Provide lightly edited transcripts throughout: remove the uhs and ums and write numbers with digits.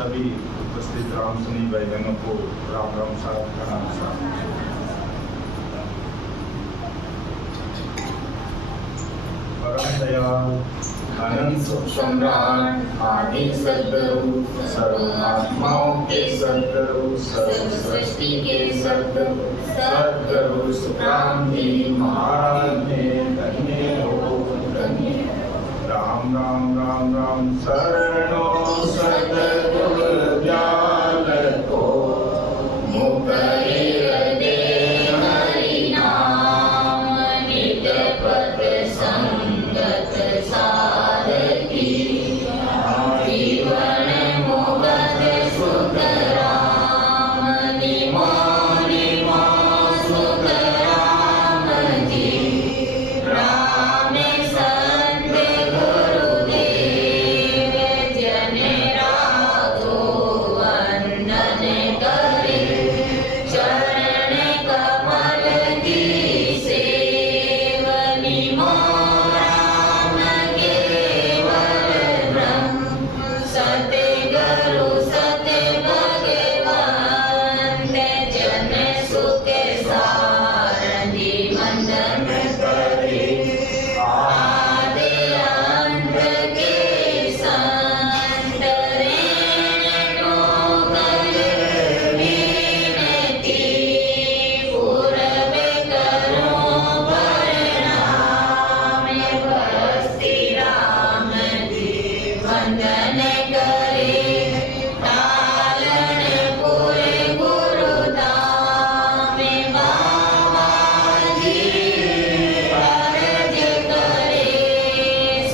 सभी उपस्थित राम सुनी भाई बहनों को राम राम साहब प्रणाम साहब। परम दयाल अनंत सुख सम्राट आदि सद्गुरु सर्वात्माओं के सद्गुरु सर्व सृष्टि के सद्गुरु सद्गुरु सुखराम जी महाराज ने धन्य हो धन्य। राम राम राम राम शरणो सद्गुरु ज्ञान को मुकरे दे हरि नाम नित पद संगत सारथी जीवन मुगत सुख राम निमा निमा सुख राम जी राम संत गुरुदेव जन राघो वंदन करे चरण कमल की सेवनी राम केवल ब्रह्म सतगुरु सत भगवंत जन सुख सारथी वंदन करे आदि अंत के संत रेणु कल विनती पूरब करो प्रणाम बस्ती राम जी वंदन करे पालनपुर गुरुधाम बाबा जी अर्ज करे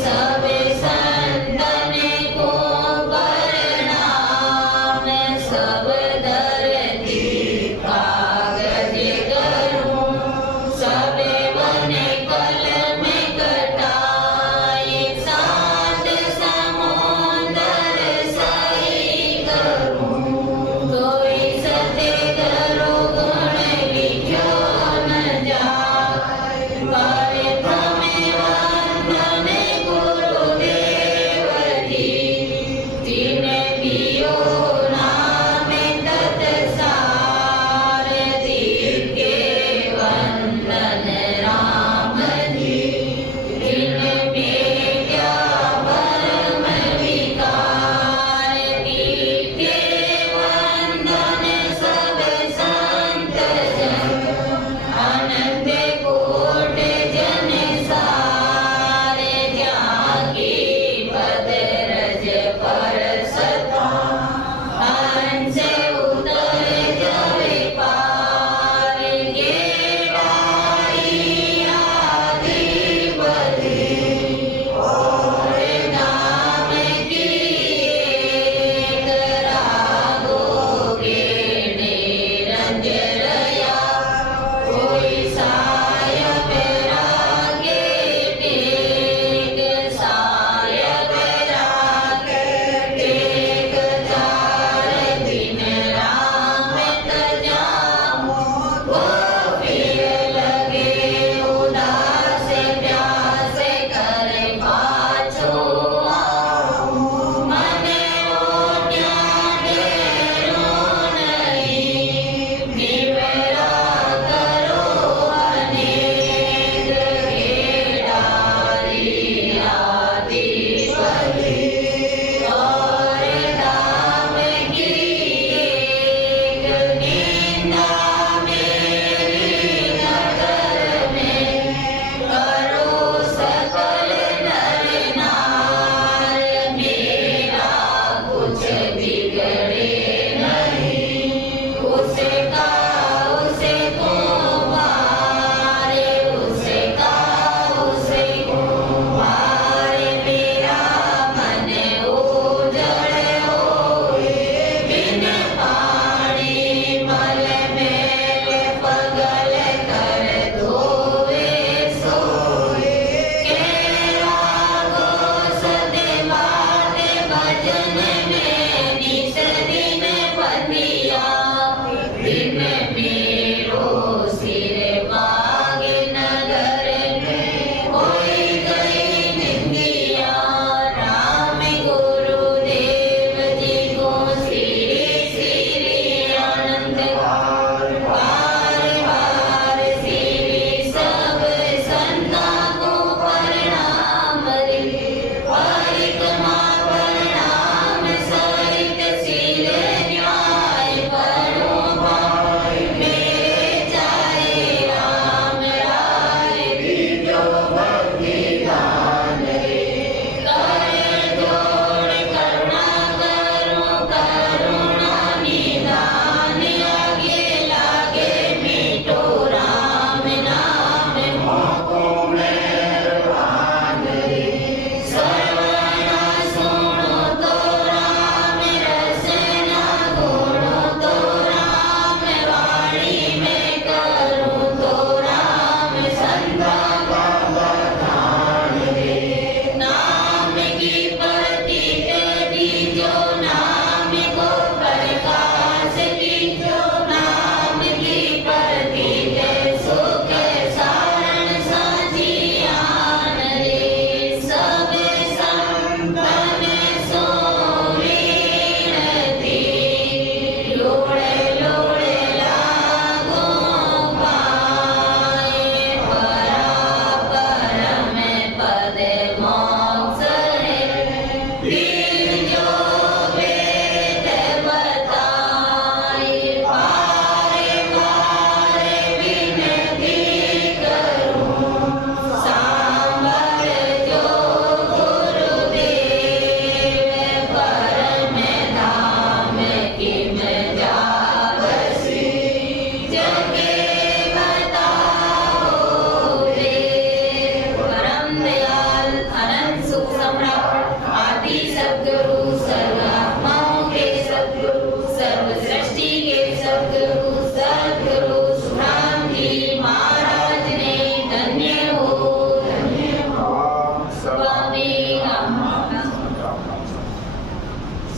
सब संतन को प्रणाम सब धरती कागज करूं सब वन कलम कटाए सात समुंदर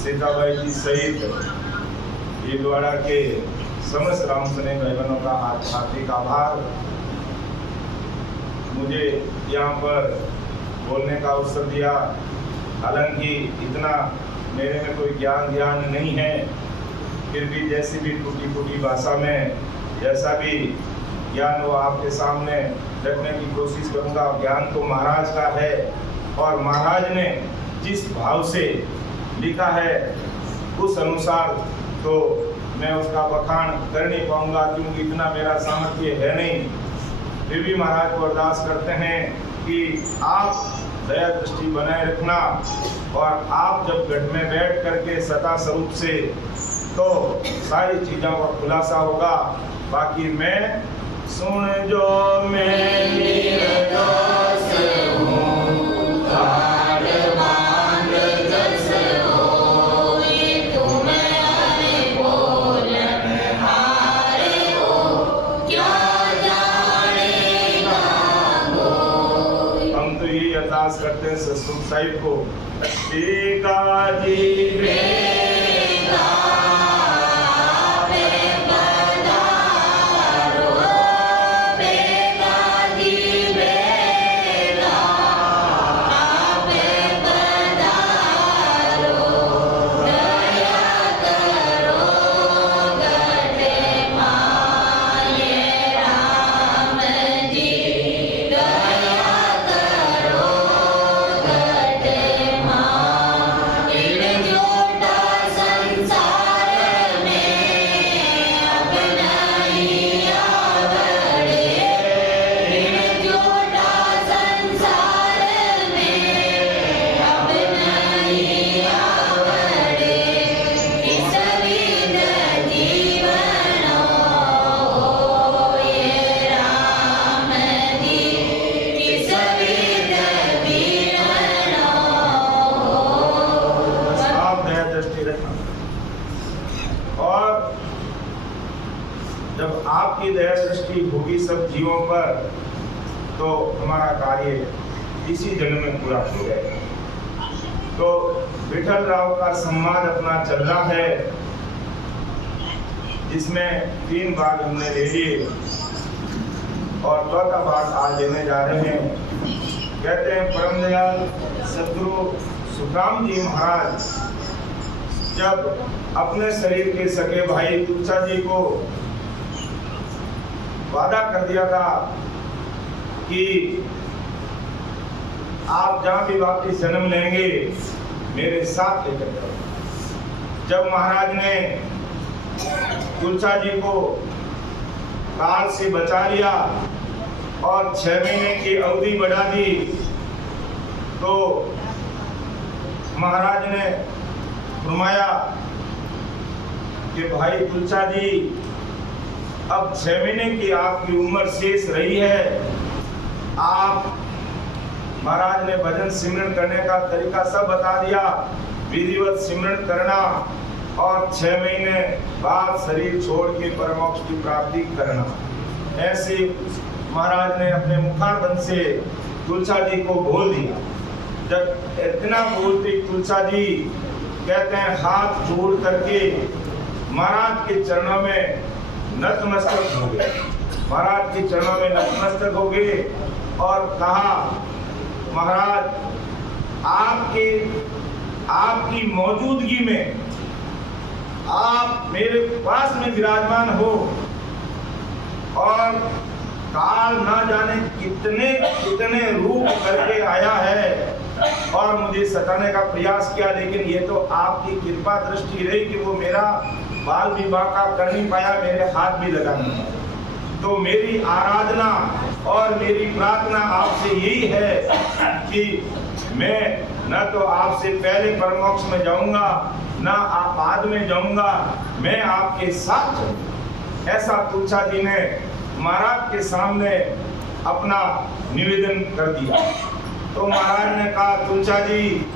सीताबाई जी सहित भीलवाड़ा के समस्त राम सैनिक भाई बहनों का हार्दिक आभार। मुझे यहाँ पर बोलने का अवसर दिया। हालांकि इतना मेरे में कोई ज्ञान नहीं है, फिर भी जैसी भी टूटी फूटी भाषा में जैसा भी ज्ञान वो आपके सामने रखने की कोशिश करूँगा। ज्ञान तो महाराज का है और महाराज ने जिस भाव से लिखा है उस अनुसार तो मैं उसका बखान कर नहीं पाऊंगा, क्योंकि इतना मेरा सामर्थ्य है नहीं। फिर भी महाराज को अरदास करते हैं कि आप दया दृष्टि बनाए रखना, और आप जब गढ़ में बैठ करके सता स्वरूप से तो सारी चीज़ों का खुलासा होगा। बाकी मैं सुन जो मैं निर्दोष हूँ, अरदास करते हैं सतसंग साहिब को। और जब आपकी दया दृष्टि होगी सब जीवों पर तो हमारा कार्य इसी जन्म में पूरा हो जाएगा। तो विठल राव का संवाद अपना चल रहा है, जिसमें 3 भाग हमने ले लिए और चौथा भाग आज लेने जा रहे हैं। कहते हैं परम दयाल सद्गुरु सुखराम जी महाराज जब अपने शरीर के सगे भाई तुलसा जी को वादा कर दिया था कि आप जहाँ भी वापिस जन्म लेंगे मेरे साथ लेकर जाओ। जब महाराज ने तुलसा जी को काल से बचा लिया और 6 महीने की अवधि बढ़ा दी, तो महाराज ने फरमाया कि भाई तुलसा जी, अब 6 महीने की आपकी उम्र शेष रही है। आप महाराज ने भजन सिमरन करने का तरीका सब बता दिया, विधिवत सिमरन करना और 6 महीने बाद शरीर छोड़ के परमोक्ष की प्राप्ति करना। ऐसे महाराज ने अपने मुखारबंद से तुलसा जी को बोल दिया। जब इतना बोलती तुलसा जी कहते हैं हाथ जोड़ करके महाराज के चरणों में नतमस्तक हो गए। महाराज के चरणों में नतमस्तक हो गए और कहा, महाराज आपकी मौजूदगी में आप मेरे पास में विराजमान हो और काल ना जाने कितने कितने रूप करके आया है और मुझे सताने का प्रयास किया, लेकिन ये तो आपकी कृपा दृष्टि रही कि वो मेरा बाल विवाह का कर नहीं पाया, मेरे हाथ भी लगा नहीं पाया। तो मेरी आराधना और मेरी प्रार्थना आपसे यही है कि मैं न तो आपसे पहले परमोक्ष में जाऊंगा, न आप बाद में जाऊंगा, मैं आपके साथ जाऊंगा। ऐसा तुलसा जी ने महाराज के सामने अपना निवेदन कर दिया। तो महाराज ने कहा, तुलसा जी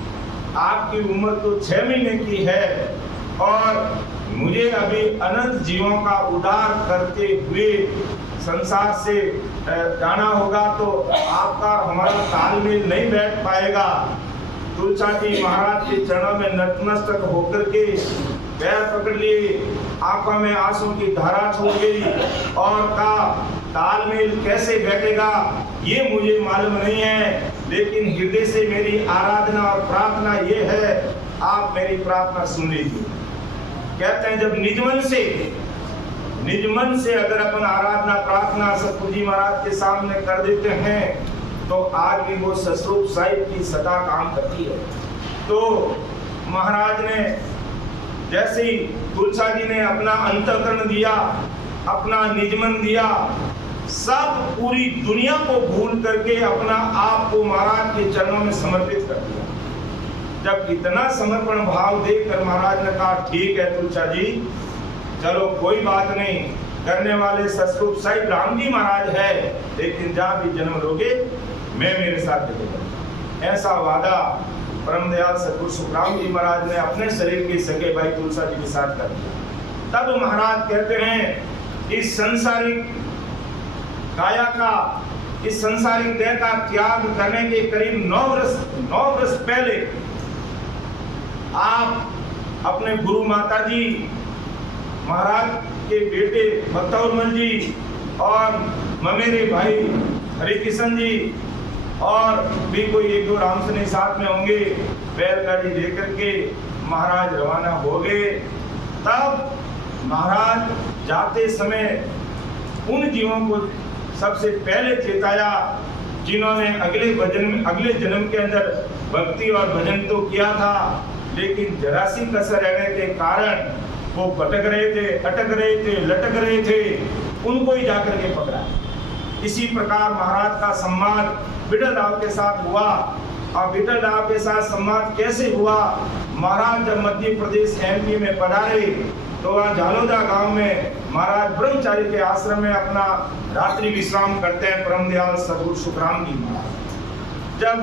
आपकी उम्र तो 6 महीने की है और मुझे अभी अनंत जीवों का उद्धार करते हुए संसार से जाना होगा, तो आपका हमारा तालमेल नहीं बैठ पाएगा। तुलसा जी महाराज के चरणों में नतमस्तक होकर के पैर पकड़ लिए, आंखों में आंसू की धारा छोड़ गई और कहा तालमेल कैसे बैठेगा ये मुझे मालूम नहीं है, लेकिन हृदय से मेरी आराधना और प्रार्थना ये है, आप मेरी प्रार्थना सुन लीजिए। कहते हैं जब निज मन से अगर अपन आराधना प्रार्थना सतगुरु जी महाराज के सामने कर देते हैं तो आज भी वो ससरूप साहिब की सदा काम करती है। तो महाराज ने जैसे ही तुलसा जी ने अपना अंतःकरण दिया, अपना निजमन दिया, सब पूरी दुनिया को भूल करके अपना आप को महाराज के चरणों में समर्पित कर दिया। जब इतना समर्पण भाव देखकर महाराज ने कहा ठीक है तुलसा जी, चलो कोई बात नहीं, करने वाले सतरूप साहिब राम जी महाराज है, लेकिन जहाँ भी जन्म लोगे मैं मेरे साथ चलेगा। ऐसा वादा परम दयाल सतगुरु सुखराम जी महाराज ने अपने शरीर के सगे भाई तुलसा जी के साथ कर दिया। तब महाराज कहते हैं इस संसारिक काया का, इस संसारिक देह का त्याग करने के करीब 9 वर्ष पहले आप अपने गुरु माता जी महाराज के बेटे बख्तौरमल जी और ममेरे भाई हरिकिशन जी और भी कोई 1-2 रामसनी साथ में होंगे, बैलगाड़ी लेकर के महाराज रवाना हो गए। तब महाराज जाते समय उन जीवों को सबसे पहले चेताया जिन्होंने अगले जन्म के अंदर भक्ति और भजन तो किया था, लेकिन जरा सी कसर रहने के कारण वो भटक रहे थे, अटक रहे थे, लटक रहे थे, उनको ही जाकर के पकड़ा। इसी प्रकार महाराज का सम्मान विठल राव के साथ हुआ। और विठल राव के साथ सम्मान कैसे हुआ? महाराज जब मध्य प्रदेश MP में पधारे तो वहाँ झालोदा गांव में महाराज ब्रह्मचारी के आश्रम में अपना रात्रि विश्राम करते हैं परम दयाल सतगुरु सुखराम जी महाराज। जब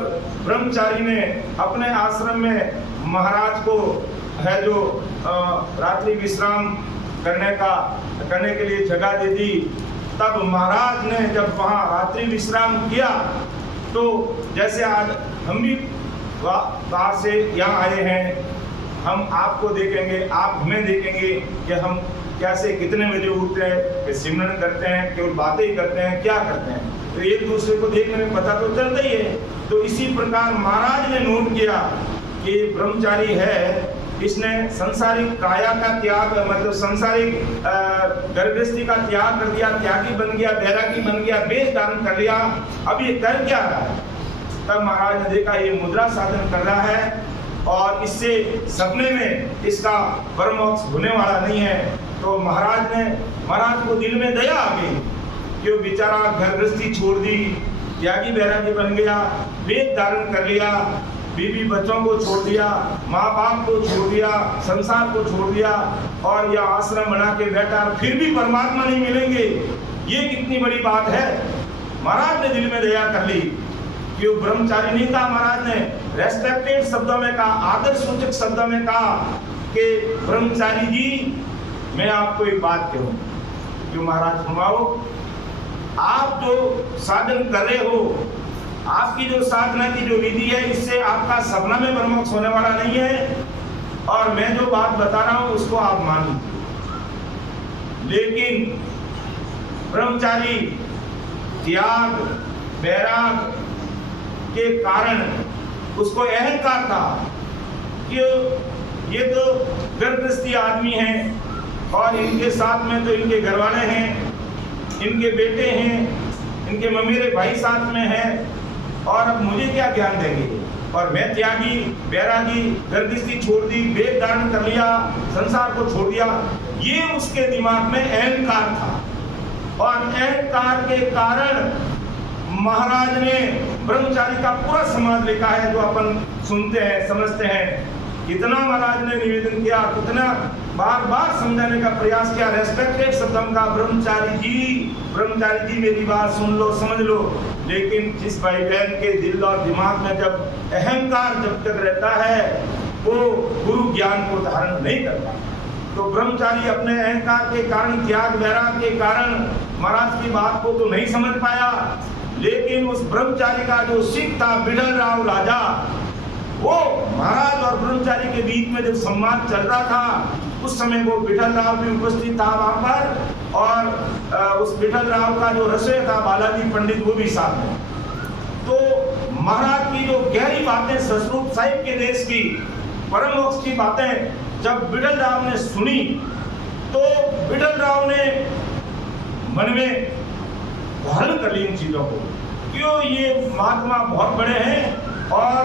ब्रह्मचारी ने अपने आश्रम में महाराज को है जो रात्रि विश्राम करने के लिए जगह दे दी, तब महाराज ने जब वहाँ रात्रि विश्राम किया तो जैसे आज हम भी बाहर से यहाँ आए हैं, हम आपको देखेंगे, आप हमें देखेंगे कि हम कैसे कितने बजे उठते हैं, कि सिमरन करते हैं, केवल बातें ही करते हैं, क्या करते हैं, तो एक दूसरे को देखने में पता तो चलता ही है। तो इसी प्रकार महाराज ने नोट किया कि ब्रह्मचारी है, इसने संसारिक काया का त्याग मतलब संसारिक गर्भस्थी का त्याग कर दिया, त्यागी बन गया, बैरागी बन गया, वेश धारण कर लिया, अब ये कर क्या रहा है? तब महाराज ने देखा ये मुद्रा साधन कर रहा है और इससे सपने में इसका परमोक्ष होने वाला नहीं है। तो महाराज को दिल में दया आ गई कि वो बेचारा गर्भस्थी छोड़ दी, त्यागी बैरागी बन गया, वेश धारण कर लिया, बीवी बच्चों को छोड़ दिया, माँ बाप को छोड़ दिया, संसार को छोड़ दिया और यह आश्रम बना के बैठा, फिर भी परमात्मा नहीं मिलेंगे, ये कितनी बड़ी बात है। महाराज ने दिल में दया कर ली कि वो ब्रह्मचारी नहीं था। महाराज ने रेस्पेक्टेड शब्दों में कहा, आदर सूचक शब्दों में कहा कि ब्रह्मचारी जी मैं आपको एक बात कहूँ, जो महाराज फरमाओ, आप जो साधन कर रहे हो, आपकी जो साधना की जो विधि है, इससे आपका सपना में ब्रह्मोक्ष होने वाला नहीं है और मैं जो बात बता रहा हूं उसको आप मान लीजिए। लेकिन ब्रह्मचारी त्याग बैराग के कारण उसको अहंकार था कि ये तो गर्भस्थी आदमी हैं और इनके साथ में तो इनके घरवाले हैं, इनके बेटे हैं, इनके ममेरे भाई साथ में हैं और अब मुझे क्या ज्ञान देंगे, और मैं त्यागी बैरागी गर्भस्थी छोड़ दी, वेश धारण कर लिया, संसार को छोड़ दिया, ये उसके दिमाग में अहंकार था। और अहंकार के कारण महाराज ने ब्रह्मचारी का पूरा समाज लिखा है, जो अपन सुनते हैं समझते हैं। कितना महाराज ने निवेदन किया, कितना बार बार समझाने का प्रयास किया, रेस्पेक्टेड शब्दों का, ब्रह्मचारी जी मेरी बात सुन लो, समझ लो। लेकिन जिस भाई बहन के दिल और दिमाग में जब अहंकार जब तक रहता है वो गुरु ज्ञान को धारण नहीं करता। तो ब्रह्मचारी अपने अहंकार के कारण, त्याग वैराग के कारण महाराज की बात को तो नहीं समझ पाया। लेकिन उस ब्रह्मचारी का जो सिख था बिडल राव राजा, वो महाराज और ब्रह्मचारी के बीच में जब संवाद चल रहा था, उस समय वो विठल राव भी उपस्थित था वहां पर, और उस विठल राव का जो रसोई था बालाजी पंडित, वो भी साथ में। तो महाराज की जो गहरी बातें ससरूप साहिब के देश की परम मोक्ष की बातें जब विठल राव ने सुनी, तो विठल राव ने मन में धारण कर ली इन चीजों को, क्यों ये महात्मा बहुत बड़े हैं और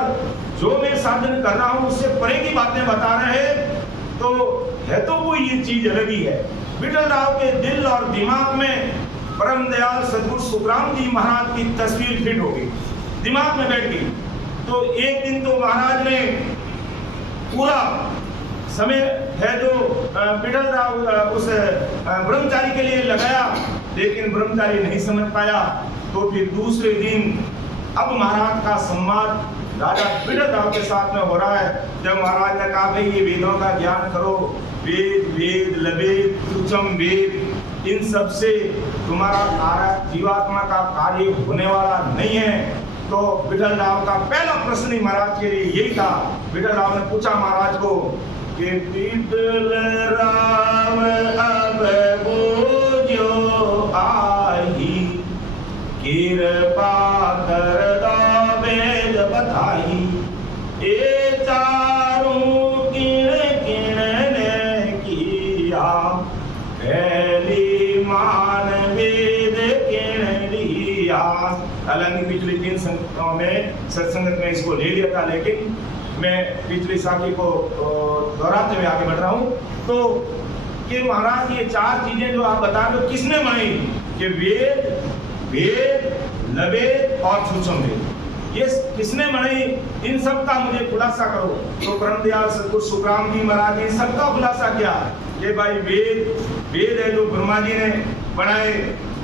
जो मैं साधन कर रहा हूं उससे परे की बातें बता रहे हैं, तो है तो वो ये चीज अलग ही है। विठल राव के दिल और दिमाग में परम दयाल सदगुरु सुखराम जी महाराज की तस्वीर फिट हो गई, दिमाग में बैठ गई। तो एक दिन तो महाराज ने पूरा समय है जो विठल राव उस ब्रह्मचारी के लिए लगाया, लेकिन ब्रह्मचारी नहीं समझ पाया। तो फिर दूसरे दिन अब महाराज का संवाद राजा विठल राव के साथ में हो रहा है। जब महाराज ने कहा भाई ये वेदों का ज्ञान करो, वेद वेद लवेद सूक्ष्म वेद, इन सब से तुम्हारा कार्य जीवात्मा का कार्य होने वाला नहीं है। तो विठल राव का पहला प्रश्न ही महाराज के लिए यही था। विठल राव ने पूछा महाराज को कि विठल राव अब बूझो आई, कृपा कर दो वेद बताई, ए चारों किण किण ने किया, पहली मान वेद किण लिया। हालांकि पिछली 3 संगतों में सत्संगत में इसको ले लिया था, लेकिन मैं पिछली साखी को दोहराते हुए आगे बढ़ रहा हूँ। तो कि महाराज ये 4 चीजें जो आप बता रहे हो किसने बनाई, कि वेद वेद लवेद और सूक्ष्म वेद, ये किसने बनाई, इन सब का मुझे खुलासा करो। तो परम दयाल सदगुरु सुखराम जी महाराज ने सबका खुलासा किया कि भाई वेद है जो ब्रह्मा जी ने बनाए,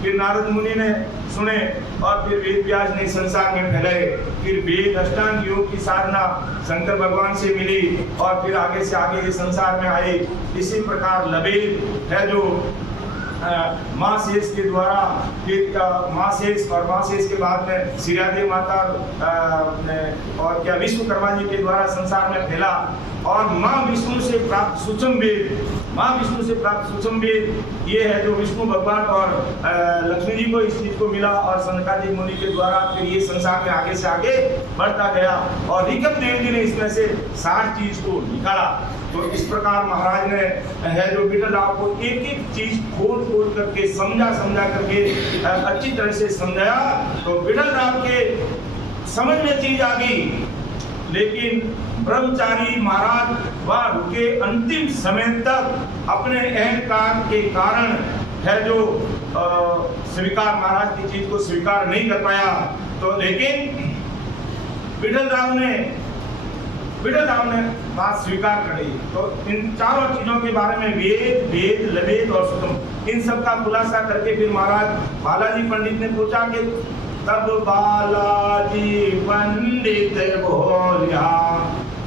फिर नारद मुनि ने सुने, और फिर वेद व्यास ने संसार में फैलाए। फिर वेद अष्टांग योग की साधना शंकर भगवान से मिली, और फिर आगे से आगे ये संसार में आए। इसी प्रकार लवेद है जो माँ शेष के द्वारा, फिर माँ शेष और माँ शेष के बाद में श्रीराधे माता और क्या विश्वकर्मा जी के द्वारा संसार में फैला। और माँ विष्णु से प्राप्त सूक्ष्म वेद, माँ विष्णु से प्राप्त सूक्ष्म वेद ये है जो विष्णु भगवान और लक्ष्मी जी को इस चीज को मिला, और सनकादिक मुनि के द्वारा फिर ये संसार में आगे से आगे बढ़ता गया, और ऋषभ देव जी ने इसमें से 60 चीज को निकाला। तो इस प्रकार महाराज ने है जो विठल राव को एक एक चीज खोल खोल करके समझा करके अच्छी तरह से समझाया। तो विठल राव के समझ में चीज आ गई, लेकिन ब्रह्मचारी महाराज वह रुके अंतिम समय तक अपने अहंकार के कारण है जो स्वीकार महाराज की चीज को स्वीकार नहीं कर पाया। तो लेकिन विठल राव ने बात स्वीकार कर ली। तो इन चारों चीजों के बारे में वेद वेद लवेद और सूक्ष्म, इन सब का खुलासा करके फिर महाराज बालाजी पंडित ने पूछा कि तब बालाजी पंडित बोलिया,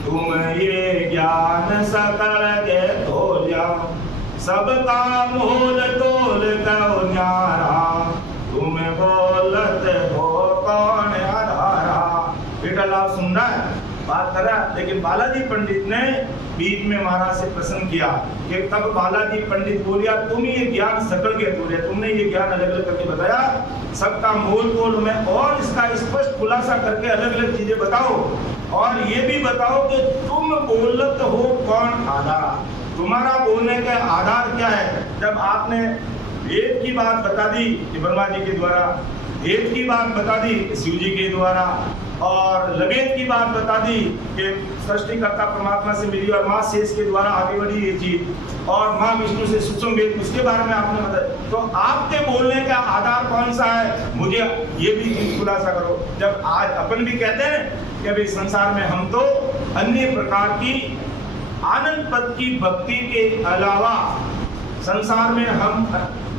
तुम ये ज्ञान सकल के तोलिया, सबका मोल तोल कहो न्यारा, तुम बोलत हो कौन आधारा। विठल राव सुन रहा है, बात कर रहा है, लेकिन बालाजी पंडित ने बीच में महाराज से प्रश्न किया कि तब बालाजी पंडित बोलिया, तुम ये ज्ञान सकल के तोलिया, तुमने ये ज्ञान अलग अलग करके बताया, सबका मोल तोल में और इसका स्पष्ट खुलासा करके अलग अलग चीजें बताओ, और ये भी बताओ कि तुम बोलत हो कौन आधार, तुम्हारा बोलने का आधार क्या है। जब आपने वेद की बात बता दी कि ब्रह्मा जी के द्वारा, वेद की बात बता दी शिव जी के द्वारा, और लवेद की बात बता दी कि सृष्टिकर्ता परमात्मा से मिली और माँ शेष के द्वारा आगे बढ़ी ये चीज, और माँ विष्णु से सूक्ष्म वेद उसके बारे में आपने बताया, तो आपके बोलने का आधार कौन सा है, मुझे ये भी खुलासा करो। जब आज अपन भी कहते हैं कि अभी संसार में हम तो अन्य प्रकार की आनंद पद की भक्ति के अलावा संसार में हम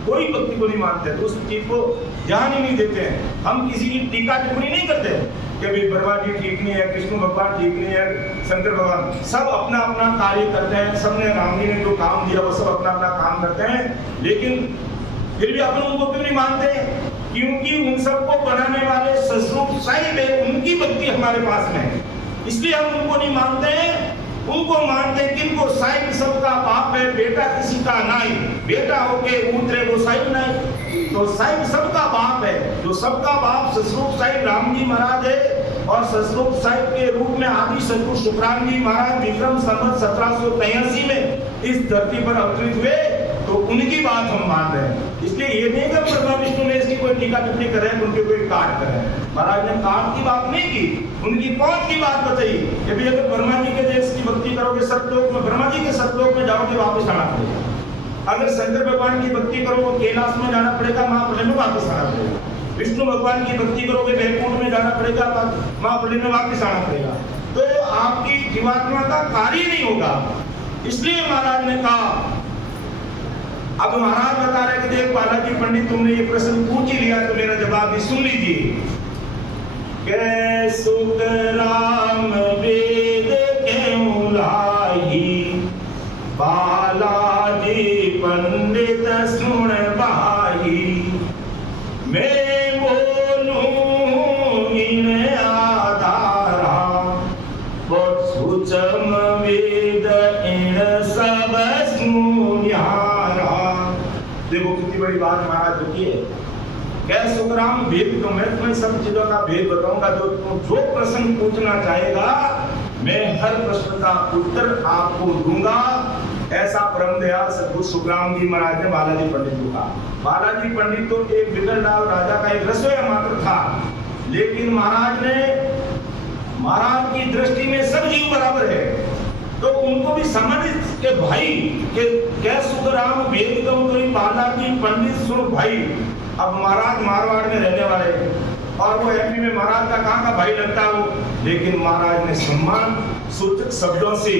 कोई भक्ति को नहीं मानते, तो उस चीज को ध्यान ही नहीं देते हैं। हम किसी की टीका टिप्पणी नहीं करते कि भाई ब्रह्मा जी ठीक नहीं है, कृष्ण भगवान ठीक नहीं है, शंकर भगवान, सब अपना अपना कार्य करते हैं, सबने राम जी ने जो काम दिया वो सब अपना अपना काम करते हैं, लेकिन फिर भी अपन उनको क्यों नहीं मानते, क्योंकि उन सबको बनाने वाले ससरूप साहिब है, उनकी भक्ति हमारे पास में है। इसलिए हम उनको नहीं मानते हैं। उनको मानते हैं किनको? साहिब सबका बाप है, बेटा किसी का नाई, बेटा होके उतरे वो साहिब नहीं। तो साहिब सबका बाप है। जो सबका बाप ससरूप साहिब राम जी महाराज है और ससरूप साहिब के रूप में आदि सतगुरु शुक्रान जी महाराज विक्रम संवत 1783 में इस धरती पर अवतरित हुए, तो उनकी बात हम मान रहे हैं। इसलिए ये नहीं कि ब्रह्मा विष्णु ने इसकी कोई टीका टिप्पणी कर रहे हैं, उनके कोई काट कर रहे हैं। महाराज ने काट की बात नहीं की, उनकी पहुंच की बात बताई कि भाई अगर ब्रह्मा जी के देश की भक्ति करोगे सतलोक में, ब्रह्मा जी के सतलोक में जाओगे वापस आना पड़ेगा। अगर शंकर भगवान की भक्ति करोगे कैलाश में जाना पड़ेगा, महाप्रलय में वापस आना पड़ेगा। विष्णु भगवान की भक्ति करोगे वैकुंठ में जाना पड़ेगा, महाप्रलय में वापस आना पड़ेगा। तो आपकी जीवात्मा का कार्य नहीं होगा। इसलिए महाराज ने कहा, अब महाराज बता रहे कि देख बालाजी पंडित तुमने ये प्रश्न पूछ ही लिया तो मेरा जवाब भी सुन लीजिए। कै सुख राम वेद क्यों लाही, बालाजी पंडित सुन बाही, मैं बोलूं इन आधारा, बहुत सूक्ष्म वेद इन सब सुनियारा। देखो कितनी बड़ी बात महाराज होती है। क्या सुखराम भेद तो मैं तुम्हें सब चीजों का भेद बताऊंगा। जो प्रश्न पूछना चाहेगा मैं हर प्रश्न का उत्तर आपको दूंगा। ऐसा परम दयाल सद्गुरु सुखराम जी महाराज ने बालाजी पंडित को कहा। बालाजी पंडित तो एक बिगड़लाल राजा का एक रसोईया मात्र था, लेकिन महाराज की दृष्टि में सब जीव बराबर है। तो उनको भी समझ के भाई के क्या सुखराम वेद तो बालाजी पंडित सुन भाई। अब महाराज मारवाड़ में रहने वाले और वो एमपी में महाराज का कहाँ का भाई लगता हो, लेकिन महाराज ने सम्मान सूचक शब्दों से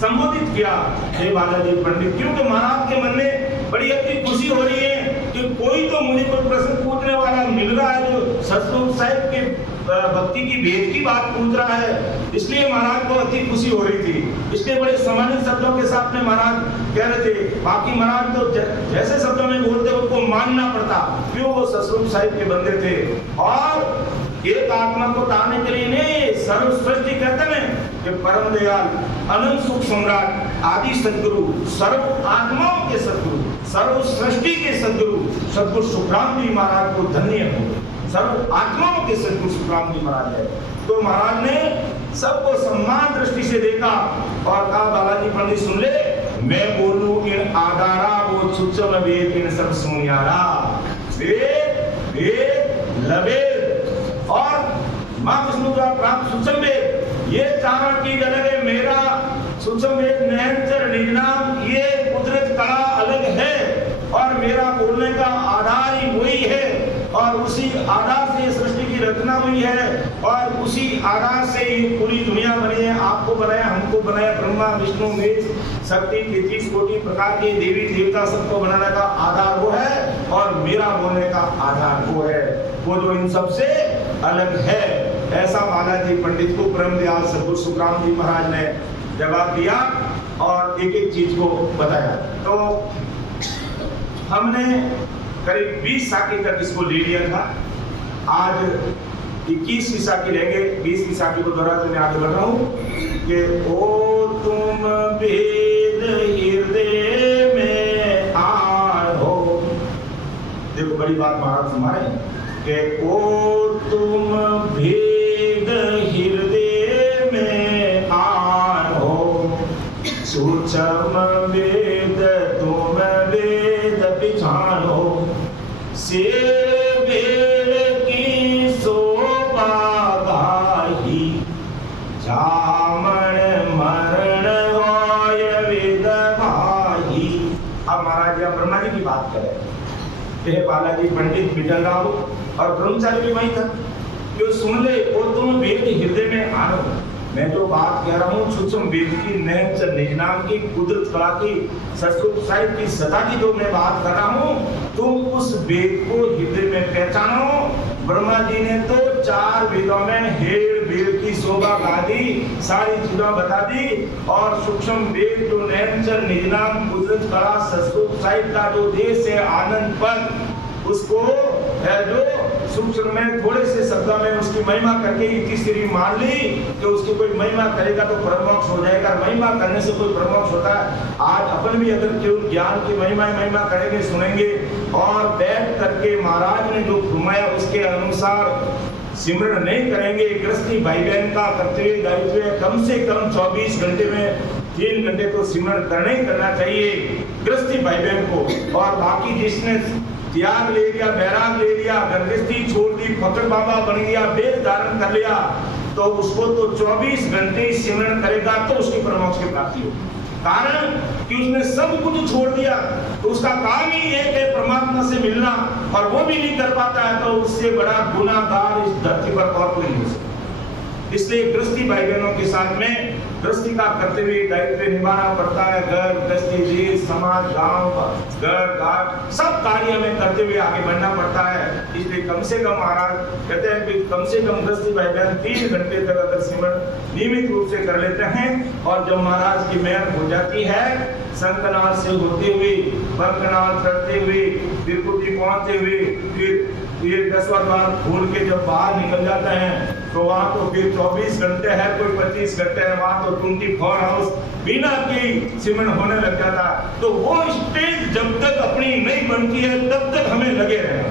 संबोधित किया, हे बालाजी पंडित। क्योंकि महाराज के मन में बड़ी अपनी खुशी हो रही है कि कोई तो मुझे कोई प्रश्न पूछने वाला मिल रहा है जो सतगुरु साहिब के भक्ति की भेद की बात पूछ रहा है। इसलिए महाराज को अति खुशी हो रही थी। इसलिए बड़े सम्मानित शब्दों के साथ में महाराज कह रहे थे। बाकी महाराज तो जैसे शब्दों में बोलते उनको मानना पड़ता, क्यों वो सतगुरु साहिब के बंदे थे। और एक आत्मा को तारने के लिए नहीं, सर्व सृष्टि कहते हैं कि परम दयाल अनंत सुख सम्राट आदि सद्गुरु, सर्व आत्माओं के सद्गुरु, सर्व सृष्टि के सद्गुरु सद्गुरु सुखराम जी महाराज को धन्य हो। सर्व आत्माओं के सद्गुरु सुखराम जी महाराज है। तो महाराज ने सबको सम्मान दृष्टि से देखा और कहा, बालाजी पंडित सुन ले, मैं बोलूं इन आधारा वो सूक्ष्म वेद इन सब सुनियारा। वेद वेद लवेद और मां विष्णु द्वारा प्राप्त सूक्ष्म वेद, ये चारों चीज अलग है। मेरा सूक्ष्म वेद नयनचर निजनाम ये कुदरत कला अलग है और मेरा बोलने का आधार ही वही है और उसी आधार से सृष्टि की रचना हुई है और उसी आधार से ये पूरी दुनिया बनी है। आपको बनाया, हमको बनाया, ब्रह्मा विष्णु महेश शक्ति 33 कोटि प्रकार के देवी देवता सबको बनाने का आधार वो है और मेरा बोलने का आधार वो है, वो जो इन सबसे अलग है। ऐसा बालाजी पंडित को परम दयाल सद्गुरु सुखराम जी महाराज ने जवाब दिया और एक एक चीज को बताया। तो हमने करीब 20 साकी तक इसको ले लिया था। आज 21वीं साकी लेंगे। 20वीं साकी को दोहराते मैं आगे बढ़ रहा हूँ कि ओ तुम वेद हृदय में आढ़ो। देखो बड़ी बात महाराज हमारे कि ओ तुम वेद हृदय में आढ़ो, सूक्ष्म वेद तुम वेद पिछाड़ो, से वेद की शोभा गाही, जामन मरण होय वेद भाही। अब महाराज यहाँ ब्रह्मा जी की बात करें। यह बालाजी पंडित बिठल राव और ब्रह्मचारी भी वही था। जो सुन ले वो तुम वेद हृदय में आनो। मैं जो बात कह रहा हूँ सूक्ष्म वेद की नयनचर निजनाम की कुदरत कला की सतगुरु साहिब की सदा की जो मैं बात कर रहा हूँ, तुम उस वेद को हृदय में पहचानो। ब्रह्मा जी ने तो 4 वेदों में हेड़ वेद की शोभा गा दी, सारी चीजों बता दी और सूक्ष्म वेद जो नयनचर निजनाम कुदरत कला सतगुरु साहिब का जो देश है आनंद पद, उसको जो सूक्ष्म में थोड़े से शब्दों में उसकी महिमा करके इतनी सीरी मान ली कि उसकी कोई महिमा करेगा तो परमोक्ष हो जाएगा। महिमा करने से कोई परमोक्ष होता है? आज अपन भी अगर केवल ज्ञान की महिमा करेंगे, सुनेंगे और बैठ करके महाराज ने जो घुमाया उसके अनुसार सिमरन नहीं करेंगे, गृहस्थी भाई बहन का कर्तव्य दायित्व है कम से कम 24 घंटे में 3 घंटे तो सिमरन करना ही करना चाहिए गृहस्थी भाई बहन को। और बाकी जिसने त्याग ले लिया, बैराग ले लिया, गृहस्थी छोड़ दी, फकर बाबा बन गया, वेद धारण कर लिया, तो उसको तो 24 घंटे सिमरन करेगा तो उसकी परमोक्ष की प्राप्ति होगी। कारण कि उसने सब कुछ छोड़ दिया, तो उसका काम ही एक है परमात्मा से मिलना, और वो भी नहीं कर पाता है तो उससे बड़ा गुनाहगार इस धरती पर और कोई नहीं हो सकता। इसलिए गृहस्थी भाई बहनों के साथ में गृहस्थी का कर्तव्य दायित्व निभाना पड़ता है। घर गृहस्थी, देश, समाज, गांव, घर घाट सब कार्य में करते हुए आगे बढ़ना पड़ता है। इसलिए कम से कम महाराज कहते हैं कि कम से कम गृहस्थी भाई बहन 3 घंटे तक अगर सिमरन नियमित रूप से कर लेते हैं, और जब महाराज की मेहर हो जाती है, संतनाल से होते हुए, बंकनाल करते हुए, विभूति पहुंचते हुए, फिर ये 10वां द्वार खोल के जब बाहर निकल जाते हैं तो वहां तो फिर 24 घंटे है, कोई 25 घंटे है, वहां तो 24 हाउस बिना की सिमरन होने लग जाता। तो वो स्टेज जब तक अपनी नहीं बनती है तब तक हमें लगे रहना,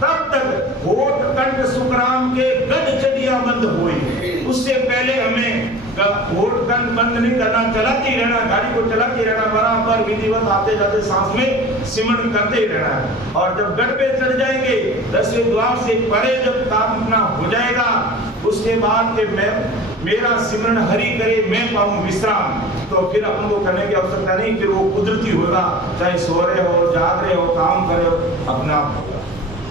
तब तक होठ कंठ सुखराम के गद चढ़िया बंद हुई। उससे पहले हमें होठ कंठ बंद नहीं करना, चलाते रहना, गाड़ी को चलाते रहना, बराबर विधिवत आते जाते सांस में सिमरन करते ही रहना है। और जब गढ़ पे चढ़ जाएंगे, 10वें द्वार से परे जब काम अपना हो जाएगा, उसके बाद के मैं मेरा सिमरन हरि करे मैं पाऊं विश्राम, तो फिर अपन को करने की आवश्यकता नहीं, फिर वो कुदरती होगा, चाहे सो रहे हो, जाग रहे हो, काम करे हो, अपना होगा।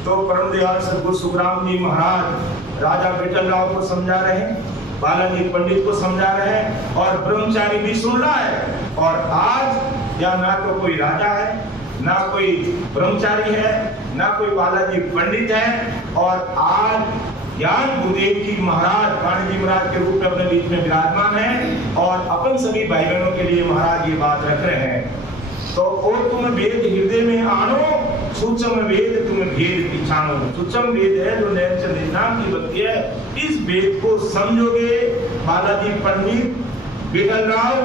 तो परम दयाल सदगुरु सुखराम जी महाराज राजा बिटल राव को समझा रहे हैं, बालाजी पंडित को समझा रहे हैं, और ब्रह्मचारी भी सुन रहा है। और आज या ना तो कोई राजा है, ना कोई ब्रह्मचारी है, ना कोई बालाजी पंडित है, और आज ज्ञान गुरुदेव जी महाराज वाणी जी महाराज के रूप में अपने बीच में विराजमान है, और अपन सभी भाई बहनों के लिए महाराज ये बात रख रहे हैं। तो और तुम वेद हृदय में आनो, सूक्ष्म वेद तुम भेद पिछानो। सूक्ष्म वेद है जो नैनचंद नाम की भक्ति है, इस वेद को समझोगे बालाजी पंडित बिटल राव,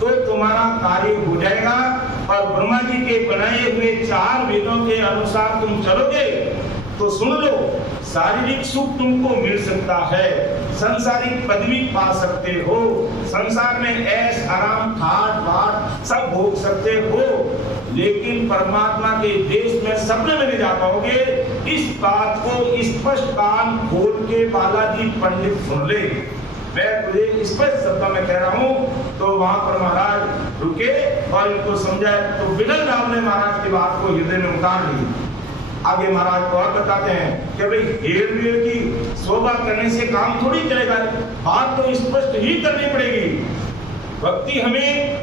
तो तुम्हारा कार्य हो जाएगा। और ब्रह्मा जी के बनाए हुए 4 वेदों के अनुसार तुम चलोगे तो सुन लो, शारीरिक सुख तुमको मिल सकता है, संसारिक पदवी पा सकते हो, संसार में ऐश आराम ठाट बाट सब भोग सकते हो, लेकिन परमात्मा के देश में सपने में नहीं जा पाओगे। इस बात को स्पष्ट कान खोल के बालाजी पंडित सुन ले, मैं तुझे स्पष्ट शब्दों में कह रहा हूँ। तो वहां पर महाराज रुके और इनको समझाए। तो बिटल राव ने महाराज की बात को हृदय में उतार ली। आगे महाराज को और बताते हैं कि भाई हेर वेर की शोभा करने से काम थोड़ी चलेगा, बात तो स्पष्ट ही करनी पड़ेगी। भक्ति हमें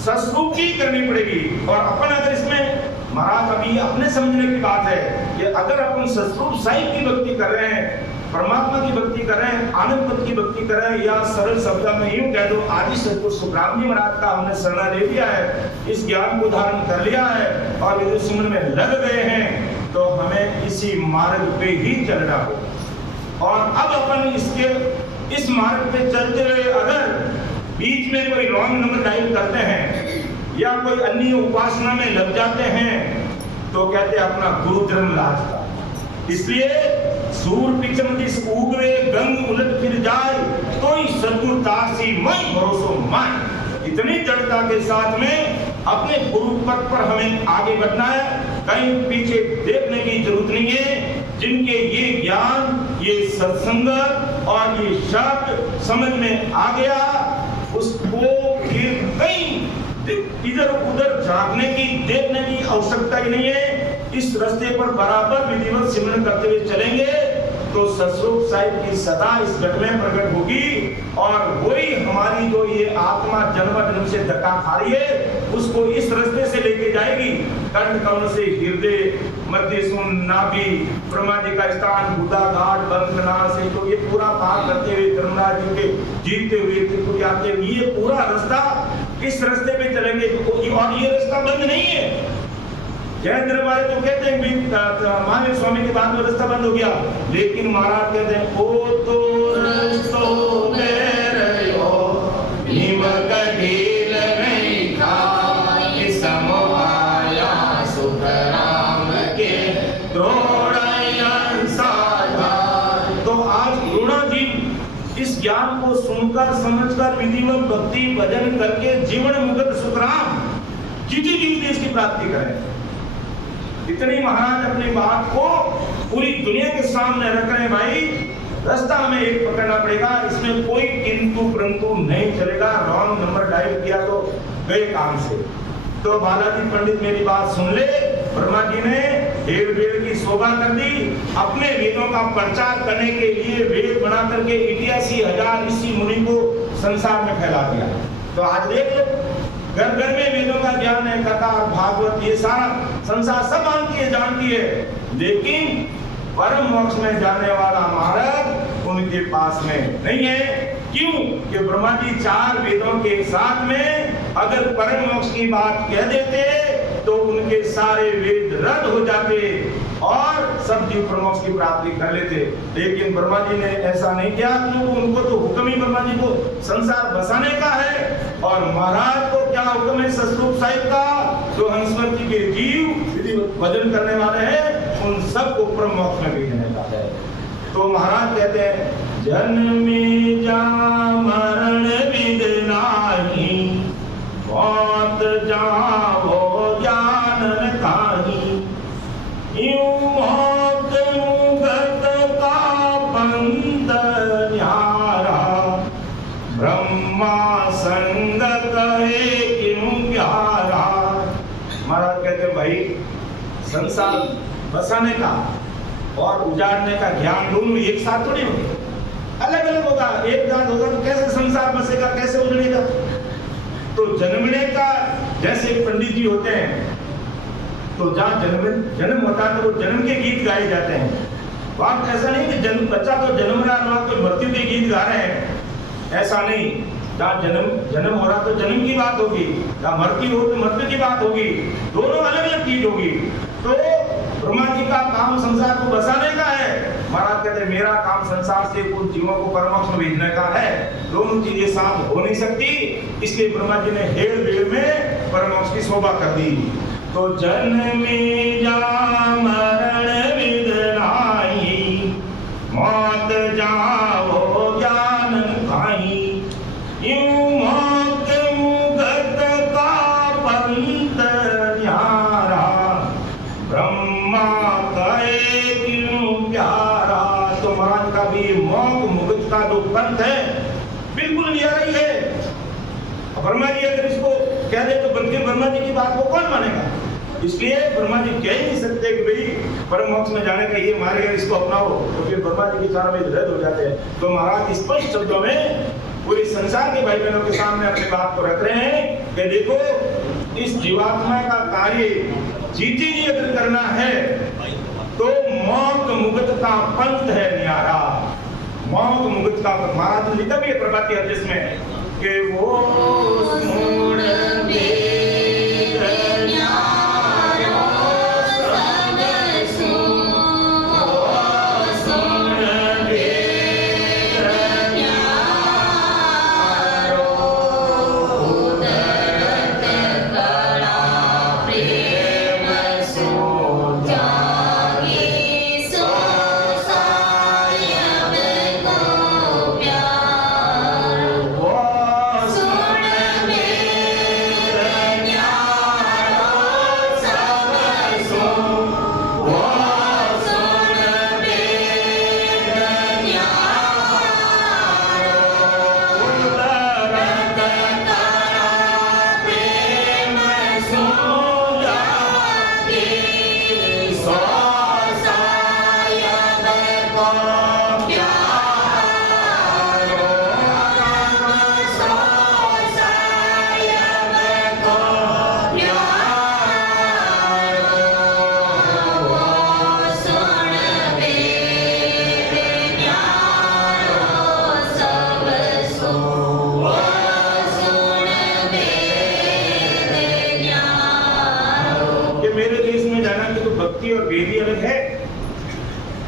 सस्रूप की करनी पड़ेगी। और अपन अगर इसमें महाराज अभी अपने समझने की बात है कि अगर अपन सस्रूप साहिब की भक्ति कर रहे हैं, परमात्मा की भक्ति कर रहे हैं, आनंद पद की भक्ति कर रहे हैं, या सरल शब्द में यूं कह दो आदि सदगुरु सुखराम जी महाराज का हमने शरण ले लिया है, इस ज्ञान को धारण कर लिया है और यदि सिमरन में लग गए हैं, तो हमें इसी मार्ग पे ही चलना हो। और अब अपन इस मार्ग पे चलते हुए अगर बीच में कोई रॉन्ग नंबर डायल करते हैं या कोई अन्य उपासना में लग जाते हैं, तो कहते हैं अपना गुरु धर्म लाज का। इसलिए सूर पिचम दिस उगवे गंग उलट फिर जाए, तो ही सदगुरु तासी मैं भरोसो मान। इतनी दृढ़ता के साथ में अपने गुरु पथ पर हमें आगे बढ़ना है, कहीं पीछे देखने की जरूरत नहीं है। जिनके ये ज्ञान, ये सत्संग और ये शब्द समझ में आ गया, उसको फिर कहीं इधर उधर झांकने की देखने की आवश्यकता ही नहीं है। इस रास्ते पर बराबर विधिवत सिमरन करते हुए चलेंगे तो सस्वरूप साहिब की सदा इस घट में प्रकट होगी, और वही हमारी जो ये आत्मा जन्म जन्म से धक्का खा रही है उसको इस रास्ते से लेके जाएगी। कंठ कमल से हृदय, मध्य सुन नाभि, ब्रह्मा जी का स्थान, बुधा घाट, बंकनाल से तो ये पूरा पार करते हुए धर्मराज जी के जीते हुए त्रिपुरी आते हुए ये पूरा रास्ता इस रास्ते पे चलेंगे। और ये रास्ता बंद नहीं है, जयेंद्र वाले तो कहते हैं महावीर स्वामी के बाद में रास्ता बंद हो गया, लेकिन महाराज कहते हैं ओ तो रस्तो मेरे हो भीम कटील नहीं खाई समवाया सुख राम के द्रोणायन साधा। तो आज द्रोणा जी इस ज्ञान को सुनकर समझकर विधिवत भक्ति भजन करके जीवन मुक्त सुखराम जीती जीती इसकी प्राप्ति करें। इतनी महाराज अपनी बात को पूरी दुनिया के सामने रख रहे हैं। भाई रास्ता हमें एक पकड़ना पड़ेगा, इसमें कोई किंतु परंतु नहीं चलेगा। रॉन्ग नंबर डायल किया तो गए काम से। तो बालाजी पंडित मेरी बात सुन ले। ब्रह्मा जी ने एक वेद की शोभा कर दी, अपने वेदों का प्रचार करने के लिए वेद बना करके 81,000 ऋषि मुनि को संसार में फैला दिया। तो आज देख लो, घर घर में वेदों का ज्ञान है, कथा भागवत ये सारा संसार सब मानती है, जानती है, लेकिन परम मोक्ष में जाने वाला मार्ग उनके पास में नहीं है। क्यों? कि ब्रह्मा जी 4 वेदों के साथ में अगर परम मोक्ष की बात कह देते तो उनके सारे वेद रद्द हो जाते और सब जीव परम मोक्ष की प्राप्ति कर लेते। लेकिन ब्रह्मा जी ने ऐसा नहीं किया, क्योंकि उनको तो हुक्म ही ब्रह्मा जी को संसार बसाने का है। और महाराज को क्या हुक्म है सतरूप साहिब का? जो हंसवती के जीव भजन करने वाले हैं उन सबको परम मोक्ष में भेजने का है। तो महाराज कहते हैं जन्मी जा मरण विद नाही, मौत जाओ जानन ताही, यूं मौत मुगत का पंथ न्यारा, ब्रह्मा संग कहे क्यों प्यारा। महाराज कहते हैं भाई संसार बसाने का और उजाड़ने का ज्ञान दोनों एक साथ थोड़ी होंगे, अलग अलग होगा। एक साथ होगा तो कैसे संसार बसेगा, कैसे उजड़ेगा? तो जन्मने का जैसे पंडित जी होते हैं, तो जहाँ जन्म होता है तो वो जन्म के गीत गाए जाते हैं। बात ऐसा नहीं कि बच्चा तो जन्म रहा है कोई मृत्यु के गीत गा रहे हैं, ऐसा नहीं। जहाँ जन्म हो रहा तो जन्म की बात होगी, जहाँ मृत्यु हो तो मृत्यु की बात होगी, दोनों अलग अलग चीज होगी। तो ब्रह्मा जी का काम संसार को बसाने का है, महाराज कहते हैं मेरा काम संसार से कुछ जीवों को परमोक्ष में भेजने का है। दोनों चीजें साथ हो नहीं सकती, इसलिए ब्रह्मा जी ने हेड़ वेड़ में परमोक्ष की शोभा कर दी। तो जन्मी जा मरण विद नाही, मौत जाओ ज्ञान खाई, यूं मौत मुगत का पंथ न्यारा, ब्रह्मा कहे क्यों प्यारा। तो महाराज का भी मौत मुगत का जो पंथ है बिल्कुल न्यारा ही है। ब्रह्मा जी अगर इसको कह दे तो बल्कि ब्रह्मा जी की बात को कौन मानेगा? इसलिए ब्रह्मा जी कह ही नहीं सकते कि भाई परम मोक्ष में जाने का ये मार्ग है, इसको अपनाओ, तो फिर ब्रह्मा जी के चारों वेद रद्द हो जाते हैं। तो महाराज स्पष्ट शब्दों में पूरी संसार के भाई बहनों के सामने अपनी बात को रख रहे हैं कि देखो इस जीवात्मा का कार्य जीती जी अगर करना है तो मौत मुगत का पंथ है न्यारा। मौत मुगत का महाराज ने लिखा भी है प्रभात के अध्यक्ष में कि वो सुन वेद न्यारो सब सुन, वो सुन वेद न्यारो, उदरत कला प्रेम सो जागे, सो सायब को प्यार, वो सुन भक्ति और वेदी अलग है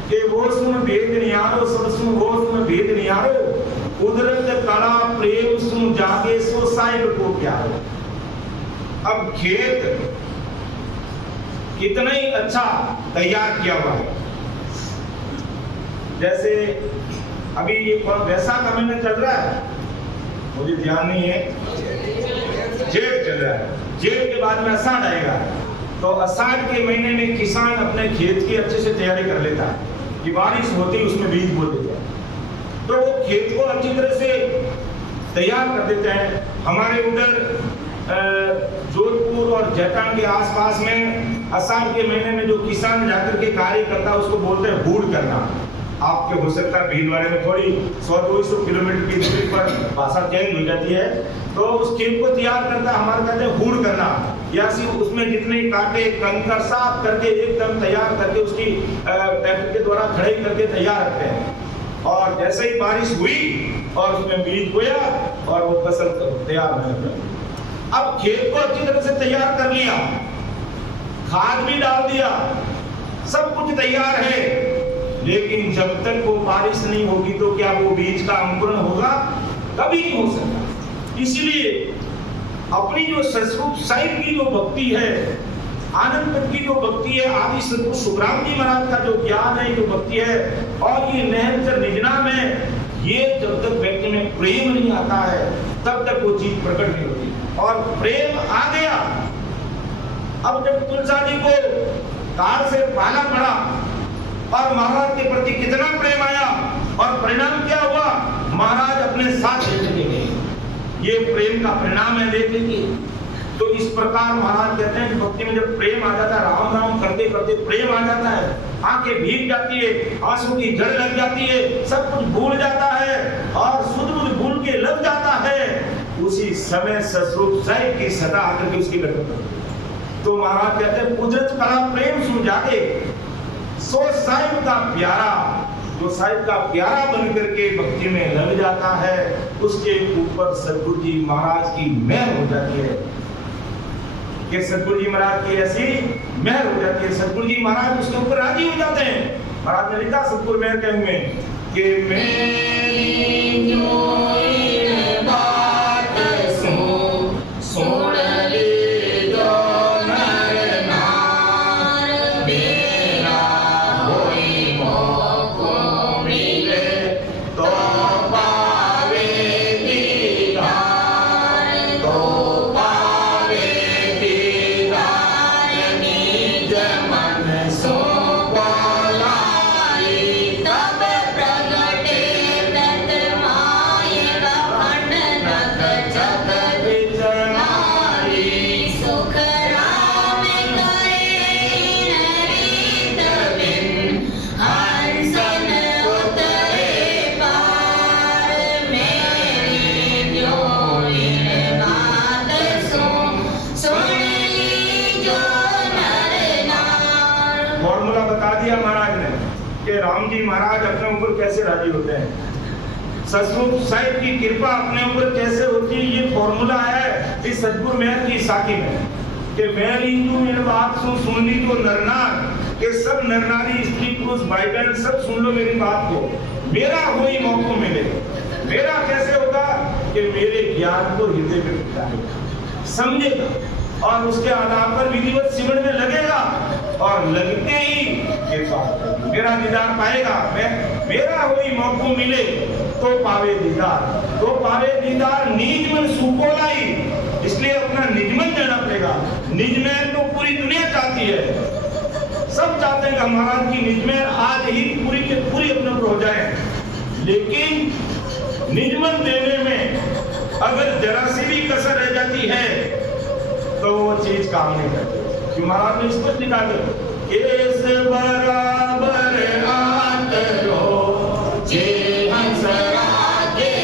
कि वो सुन वेद नियारो सब सुन वो सुन वेद नियारो कुदरत कला प्रेम सुन जागे सो साहिब को प्यारो। अब खेत कितना ही अच्छा तैयार किया हुआ है, जैसे अभी ये वैसाख का महीना चल रहा है, मुझे ध्यान नहीं है, जेठ चल रहा है, जेठ के बाद में आषाढ़ आएगा, तो आषाढ़ के महीने में किसान अपने खेत की अच्छे से तैयारी कर लेता है कि बारिश होती है उसमें बीज बो देता है, तो वो खेत को अच्छी तरह से तैयार कर देते हैं। हमारे उधर जोधपुर और जैतान के आसपास में आषाढ़ के महीने में जो किसान जाकर के कार्य करता है उसको बोलते हैं हूड़ करना। आपके हो सकता है भीलवाड़े में थोड़ी 100-200 किलोमीटर की दूरी पर भाषा चेंज हो जाती है, तो उस खेत को तैयार करता है, हमारे कहते हैं हूड़ करना, या उसमें जितने कांटे कंकर साफ करके एकदम तैयार करके उसकी ट्रैक्टर के द्वारा खड़े करके तैयार रखते हैं। और जैसे ही बारिश हुई और उसमें बीज बोया और वो फसल तैयार होने लगा। अब खेत को अच्छी तरह से तैयार कर लिया, खाद भी डाल दिया, सब कुछ तैयार है, लेकिन जब तक वो बारिश नहीं होगी तो क्या वो बीज का अंकुरण होगा? कभी नहीं हो सकता। इसीलिए अपनी जो ससरूप साहिब की जो भक्ति है, आनंद की जो भक्ति है, आदि सदगुरु सुखराम जी महाराज का जो ज्ञान है, जो भक्ति है, और ये नहर निजना में, ये जब तक व्यक्ति में प्रेम नहीं आता है तब तक वो चीज प्रकट नहीं होती। और प्रेम आ गया, अब जब तुलसा जी को काल से पाना पड़ा और महाराज के प्रति कितना प्रेम आया और परिणाम क्या हुआ, महाराज अपने साथ लेके गए। ये प्रेम का परिणाम है, देख लीजिए। तो इस प्रकार महाराज कहते हैं कि भक्ति में जब प्रेम आ जाता है, राम राम करते करते प्रेम आ जाता है, आंखें भीग जाती है, आंसू की जड़ लग जाती है, सब कुछ भूल जाता है और सुध बुध भूल के लग जाता है, उसी समय ससरूप साहिब की सदा आकर के उसकी गठन। तो महाराज कहते हैं कुदरत कला प्रेम सुन जाते सो साहिब का प्यारा, जो साहिब का प्यारा बनकर के भक्ति में लग जाता है, उसके ऊपर सदगुरु जी महाराज की मेहर हो जाती है कि सदगुरु जी महाराज की ऐसी मेहर हो जाती है, सदगुरु जी महाराज उसके ऊपर राजी हो जाते हैं। महाराज ने लिखा सदगुरु मेहर के में कि मेरी जो बात सुन ले जो नर नार, मेरा होई मोको मिले तो पावे दीदार, तो पावे दीदार निज मन सो बोलाई, तब प्रगटे व्रत माय अखंड नख जग विचराई, सुख राम करे नरित बिन, हंसन उतरे पार, मेरी जोइन बात सुन ली जो नर नार। फॉर्मूला बता दिया महाराज ने कि राम जी महाराज अपने ऊपर कैसे राजी होते हैं, ससरूप साहिब की कृपा अपने ऊपर कैसे होती है। ये फॉर्मूला है इस सदगुरु मेहर की साखी में कि मेरी जो बात सुन ली तो नरनार, कि सब नरनारी स्त्री पुरुष भाई बहन सब सुन लो मेरी बात को, मेरा कोई मौका मिले। मेरा कैसे होगा कि मेरे ज्ञान को हृदय में बिठाएगा, समझेगा और उसके आधार पर विधिवत सिमरन में लगेगा, और लगते ही मेरा दीदार पाएगा। मेरा कोई मौका मिले तो पावे दीदार, तो पावे दीदार निज मन सुको लाई, इसलिए अपना निजमन देना पड़ेगा। निजमन तो पूरी दुनिया चाहती है, सब चाहते हैं कि महाराज की निजमन आज ही पूरी के पूरी अपने को हो जाए, लेकिन निजमन देने में अगर जरा सी भी कसर रह जाती है तो वो चीज काम नहीं करती। कि महाराज ने इसको लिखा केस बराबर आत रो जे हंस रागे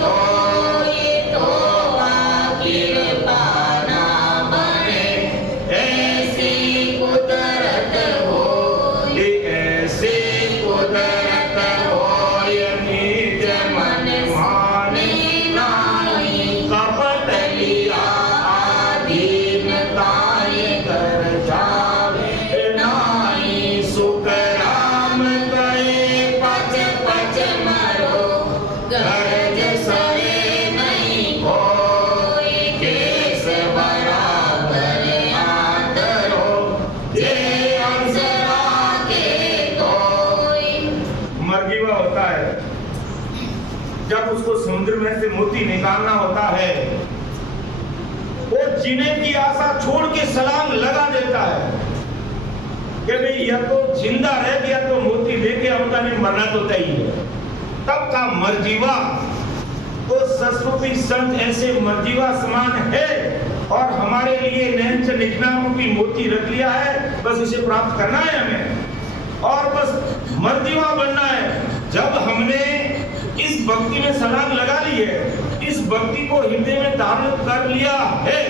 कोई तो कृपा ना बने, ऐसी कुदरत हो, ऐसी कुदरत हो, निज मन माने नाई, कपट लिया आधीनताय कर जावे नाई, मोती निकालना होता है, वो जीने की आशा छोड़ के सलाम लगा देता है कि भाई या तो जिंदा रह गया तो मोती लेके हमका नहीं मरना तो तय है। तब का मरजीवा तो सरस्वती संत ऐसे मरजीवा समान है और हमारे लिए नैन से निकनामों की मोती रख लिया है, बस इसे प्राप्त करना है हमें और बस मरजीवा बनना है। जब हमने इस भक्ति में सलाम लगा ली है, इस भक्ति को हृदय में धारण कर लिया है,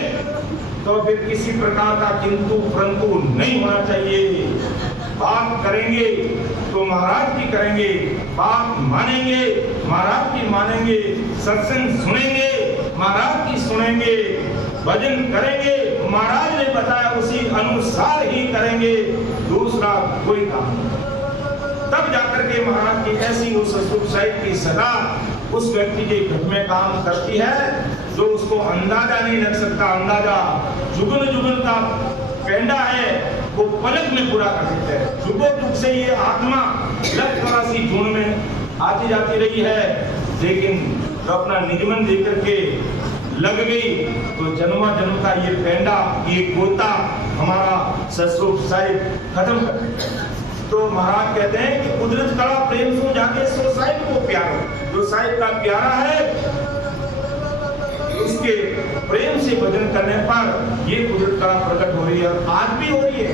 तो फिर किसी प्रकार का किंतु परंतु नहीं होना चाहिए। बात करेंगे तो महाराज की करेंगे, बात मानेंगे महाराज की मानेंगे, सत्संग सुनेंगे महाराज की सुनेंगे, भजन करेंगे महाराज ने बताया उसी अनुसार ही करेंगे, दूसरा कोई काम नहीं। तब जाकर के महाराज की ऐसी उस सुख साहिब की सदा उस व्यक्ति के घर में काम करती है जो उसको अंदाजा नहीं लग सकता। अंदाजा जुगन जुगन का पेंडा है, वो पलक में पूरा कर देते हैं। जुगो जुग से ये आत्मा लग चौरासी जून में आती जाती रही है, लेकिन जो अपना निगमन देकर के लग गई तो जन्मा जन्म का ये पेंडा, ये गोता हमारा ससुर साहिब खत्म कर देते। तो महाराज कहते हैं कि कुदरत कला प्रेम सो जाके सो साहिब को प्यारो, जो साहिब का प्यारा है उसके प्रेम से भजन करने पर ये कुदरत कला प्रकट हो रही है। आज भी हो रही है,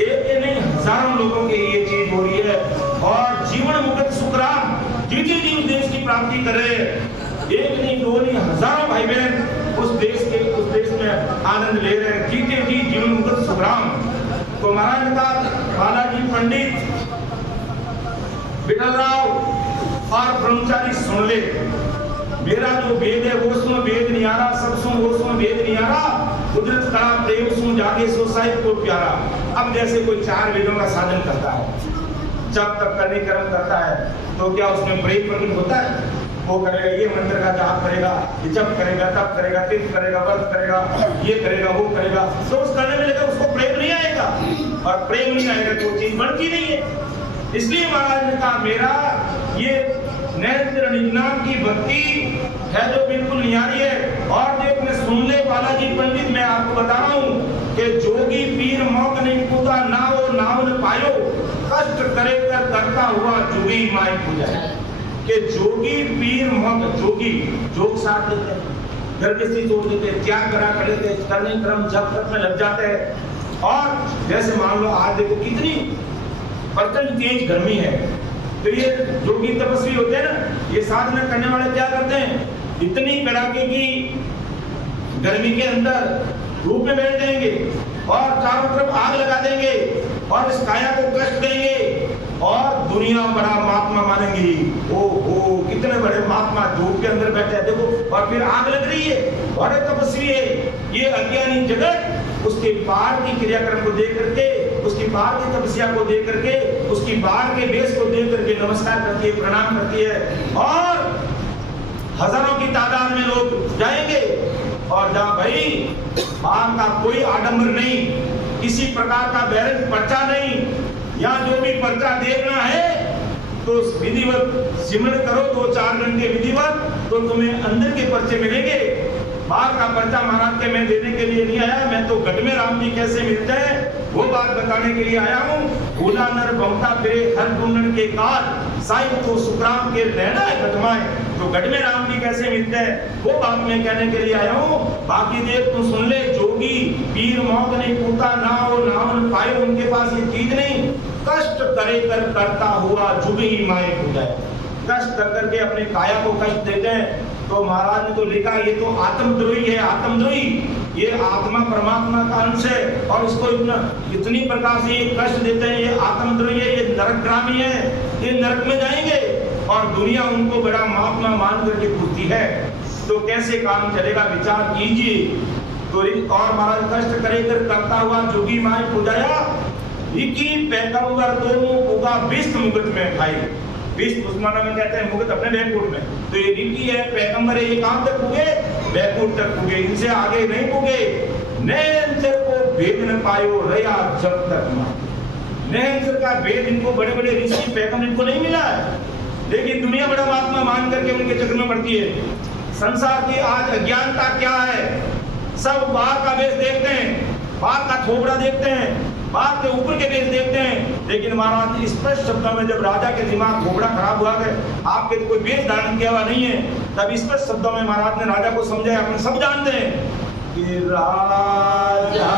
एक नहीं हजारों लोगों के ये चीज हो रही है और जीवन मुक्त सुखराम जीते जी उस देश की प्राप्ति कर रहे हैं। एक नहीं दो नहीं हजारों भाई बहन उस देश में आनंद ले रहे हैं, जीते जी जीवन मुक्त सुखराम। तो महाराज का बालाजी पंडित विठल राव और ब्रह्मचारी सुन ले, मेरा जो वेद है वो सुन वेद नहीं आ रहा, सब सुन वो सुन वेद नहीं आ रहा, कुदरत का प्रेम सुन जागे सो साहिब को प्यारा। अब जैसे कोई चार वेदों का साधन करता है, जब तक करने कर्म करता है, तो क्या उसमें प्रेम प्रकट होता है? वो करेगा, ये मंत्र का जाप करेगा, ये जप करेगा, तप करेगा, तीर्थ करेगा, व्रत करेगा, ये करेगा, वो करेगा, तो उस करने में लेकर उसको प्रेम नहीं आएगा और प्रेम नहीं आएगा तो चीज बनती नहीं है। इसलिए महाराज ने कहा मेरा ये नैत्र निगनाम की भक्ति है जो बिल्कुल नियारी है। और देख में सुन ले बालाजी पंडित, मैं आपको बता रहा हूँ कि जोगी पीर मौक नहीं पूता ना वो नाम न पायो, कष्ट करे कर करता हुआ जोगी माई पूजा। कि जोगी पीर मौक, जोगी जोग साथ देते हैं, गर्भस्थी तोड़ देते हैं, त्याग करा कर देते हैं, करने क्रम जब तक में लग जाते हैं। और जैसे मान लो आज देखो कितनी प्रचंड तेज गर्मी है, तो ये जोगी तपस्वी होते हैं ना, ये साधना करने वाले क्या करते हैं, इतनी कड़ाके की गर्मी के अंदर धूप में बैठ जाएंगे और चारों तरफ आग लगा देंगे और इस काया को कष्ट देंगे और दुनिया बड़ा महात्मा मानेंगी। ओ कितने बड़े महात्मा धूप के अंदर बैठे हैं देखो, और फिर आग लग रही है, बड़े तपस्वी है। ये अज्ञानी जगत उसके पार की क्रियाक्रम को देख करके, उसकी बाहर की तपस्या को देख करके, उसकी बाहर के वेश को देख करके नमस्कार करती है, प्रणाम करती है और हजारों की तादाद में लोग जाएंगे। और जहाँ भाई बाहर का कोई आडंबर नहीं, किसी प्रकार का बैलेंस पर्चा नहीं, या जो भी पर्चा देखना है तो विधिवत सिमरण करो 2-4 घंटे विधिवत, तो तुम्हें अंदर के पर्चे मिलेंगे। बाहर का पर्चा महाराज के मैं देने के लिए नहीं आया, मैं तो गढ़ में राम जी कैसे मिलते हैं वो बात बताने के लिए आया हूँ। भूला नर बहुता फिरे हर ढूंढन के काल, साईं को सुखराम के रहना है घटमाए, तो गढ़ में राम जी कैसे मिलते हैं वो बात मैं कहने के लिए आया हूँ। बाकी देख तू सुन ले, जोगी पीर मौत नहीं पूता ना वो नाम पाए, उनके पास ये चीज नहीं, कष्ट करे कर करता हुआ जुग ही माए पूजा। कष्ट कर करके अपने काया को कष्ट देते हैं। तो महाराज ने तो लिखा ये तो आत्मद्रोही है, आत्मद्रोही, ये आत्मा परमात्मा का अंश है और इसको इतनी प्रकार से ये कष्ट देते हैं, ये आत्मद्रोही है, ये नरकगामी है, ये नरक में जाएंगे और दुनिया उनको बड़ा महात्मा मान करके पूछती है। तो कैसे काम चलेगा, विचार कीजिए। तो और महाराज कष्ट करे कर करता हुआ जोगी माए पूजाया, इकी पैगंबर दोनों उगा विष्ट मुगत में भाई, विष्ट मुसलमानों में कहते हैं मुगत अपने बैकुंठ में, तो ये ऋषि है पैगंबर है, ये कहां तक पुगे, बैकुंठ तक पुगे, इनसे आगे नहीं पुगे। नैनसर को भेद न पायो रया जब तक मां, नैनसर का भेद इनको बड़े बड़े ऋषि पैगंबर इनको नहीं मिला है, लेकिन दुनिया बड़ा महात्मा मान करके उनके चक्कर में पड़ती है। संसार की आज अज्ञानता क्या है? सब बाहर का वेश देखते हैं, बाहर का थोबड़ा देखते हैं, बाहर के ऊपर के वेश देखते हैं। लेकिन महाराज स्पष्ट शब्दों में जब राजा के दिमाग थोबड़ा खराब हुआ है, आपके तो कोई वेश धारण किया हुआ नहीं है, तब स्पष्ट शब्दों में महाराज ने राजा को समझाया। अपने सब जानते हैं कि राजा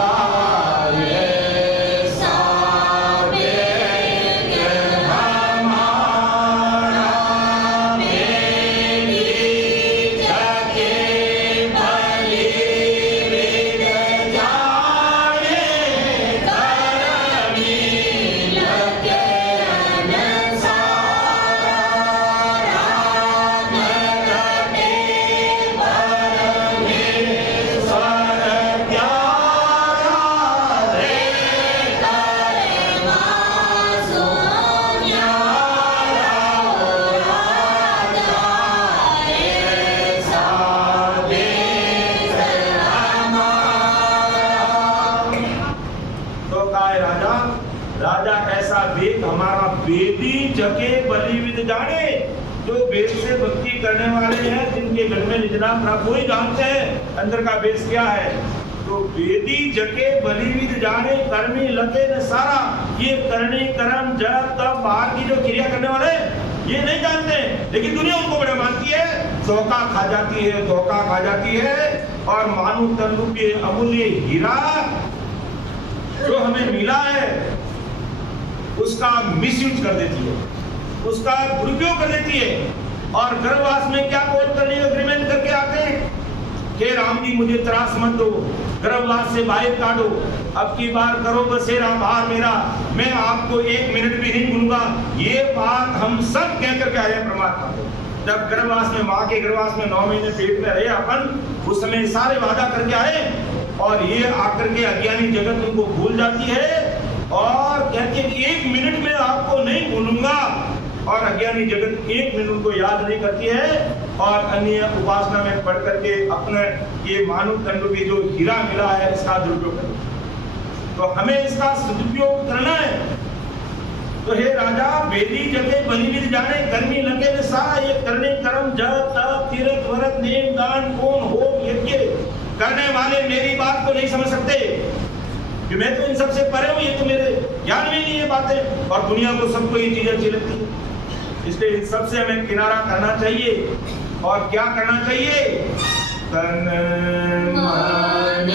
जाने, जो वेद से भक्ति करने वाले हैं, जिनके घर में निज नाम प्राप्त, वही जानते हैं अंदर का वेश क्या है। तो वेदी जके बलिविद जाने कर्मी लगे न सारा, ये करनी कर्म जप तप बाहर की जो क्रिया करने वाले ये नहीं जानते, लेकिन दुनिया उनको बड़ा मानती है, धोखा खा जाती है, धोखा खा जाती है। और मानव तन रूपी अमूल्य हीरा जो हमें मिला है उसका मिसयूज कर देती है, उसका दुरुपयोग कर देती है। और गर्भवास में क्या कोर्ट करने का एग्रीमेंट करके आते हैं कि राम जी मुझे त्रास मत दो, गर्भवास से बाहर काटो, अब की बार करो बसेरा बाहर मेरा, मैं आपको 1 मिनट भी नहीं भूलूंगा। ये बात हम सब कह करके आए परमात्मा को। जब गर्भवास में, माँ के गर्भवास में 9 महीने पेट में रहे अपन, उस समय सारे वादा करके आए, और ये आकर के अज्ञानी जगत उनको भूल जाती है और कहती है कि 1 मिनट में आपको नहीं भूलूंगा। और अज्ञानी जगत 1 मिनट उनको याद नहीं करती है और अन्य उपासना में पढ़ करके अपने ये मानव तन रूपी जो हीरा मिला है इसका दुरुपयोग करना। तो हमें इसका सदुपयोग करना है। तो हे राजा, वेदी जगे बलिविद जाने कर्मी लगे न सारा, ये करने कर्म जप तप तीर्थ व्रत नेम दान होम होम यज्ञ करने वाले मेरी बात को नहीं समझ सकते कि मैं तो इन सबसे परे हूँ, ये तो मेरे ज्ञान में नहीं है बातें। और दुनिया को सबको ये चीजें अच्छी लगती है, इसलिए इन सबसे हमें किनारा करना चाहिए। और क्या करना चाहिए? तन मन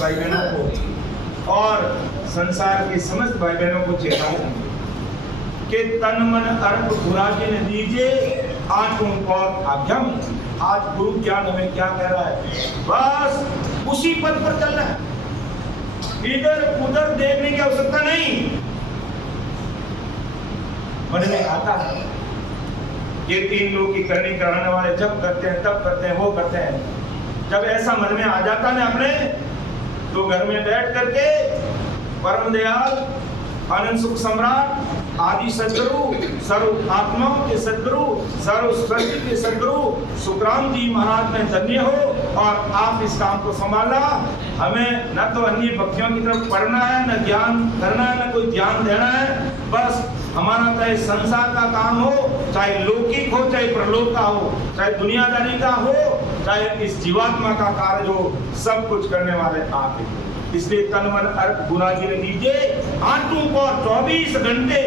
भाई बहनों को और संसार के समस्त भाई बहनों को चेताऊं कि तन मन अर्प खुराकी न दीजिए, आंखों और आज्ञा आज गुरु ज्ञान हमें क्या कह रहा है, बस उसी पद पर चलना है, इधर उधर देखने की आवश्यकता नहीं। मन में आता है ये 3 लोग की करनी कराने वाले जब करते हैं तब करते हैं, वो करते हैं। जब ऐसा मन में आ जाता है अपने, तो घर में बैठ करके परम दयाल आनंद सुख सम्राट आदि सदगुरु, सर्व आत्माओं के सदगुरु, सर्व सृष्टि के सदगुरु सुखराम जी महाराज में धन्य हो और आप इस काम को संभाला। हमें न तो अन्य भक्तियों की तरफ पढ़ना है, न ज्ञान करना है, न कोई ध्यान देना है। बस हमारा चाहे संसार का काम हो, चाहे लौकिक हो, चाहे परलोक का हो, चाहे दुनियादारी का हो, चाहे इस जीवात्मा का कार्य हो, सब कुछ करने वाले आप ही। इसलिए तन मन अर्थ गुना जी ने दीजिए। आठों पौर 24 घंटे,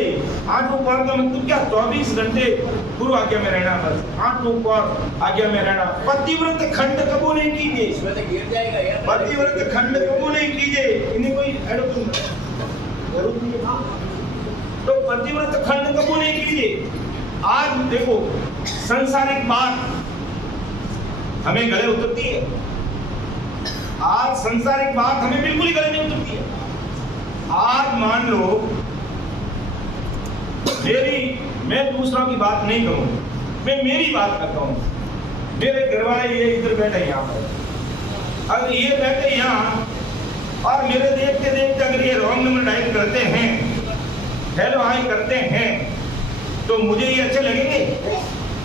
आठों पौर का मतलब क्या, 24 घंटे गुरु आज्ञा में रहना। बस आठों पौर आज्ञा में रहना। पतिव्रत खंड कबू नहीं कीजिए, पतिव्रत खंड कबू नहीं कीजिए, इन्हें कोई जरूरत नहीं है। तो पतिव्रत खंड कबू नहीं कीजिए। आज देखो संसारिक बात हमें गले उतरती है, आज संसारिक बात हमें बिल्कुल ही गले नहीं उतरती है। आज मान लो मैं दूसरों की बात नहीं कहूँ, मैं मेरी बात करता हूँ। मेरे घर वाले ये इधर बैठे यहाँ पर, अगर ये बैठे यहाँ और मेरे देखते देखते अगर ये रॉन्ग नंबर डायल करते हैं, हेलो हाय करते हैं, तो मुझे ये अच्छे लगेंगे?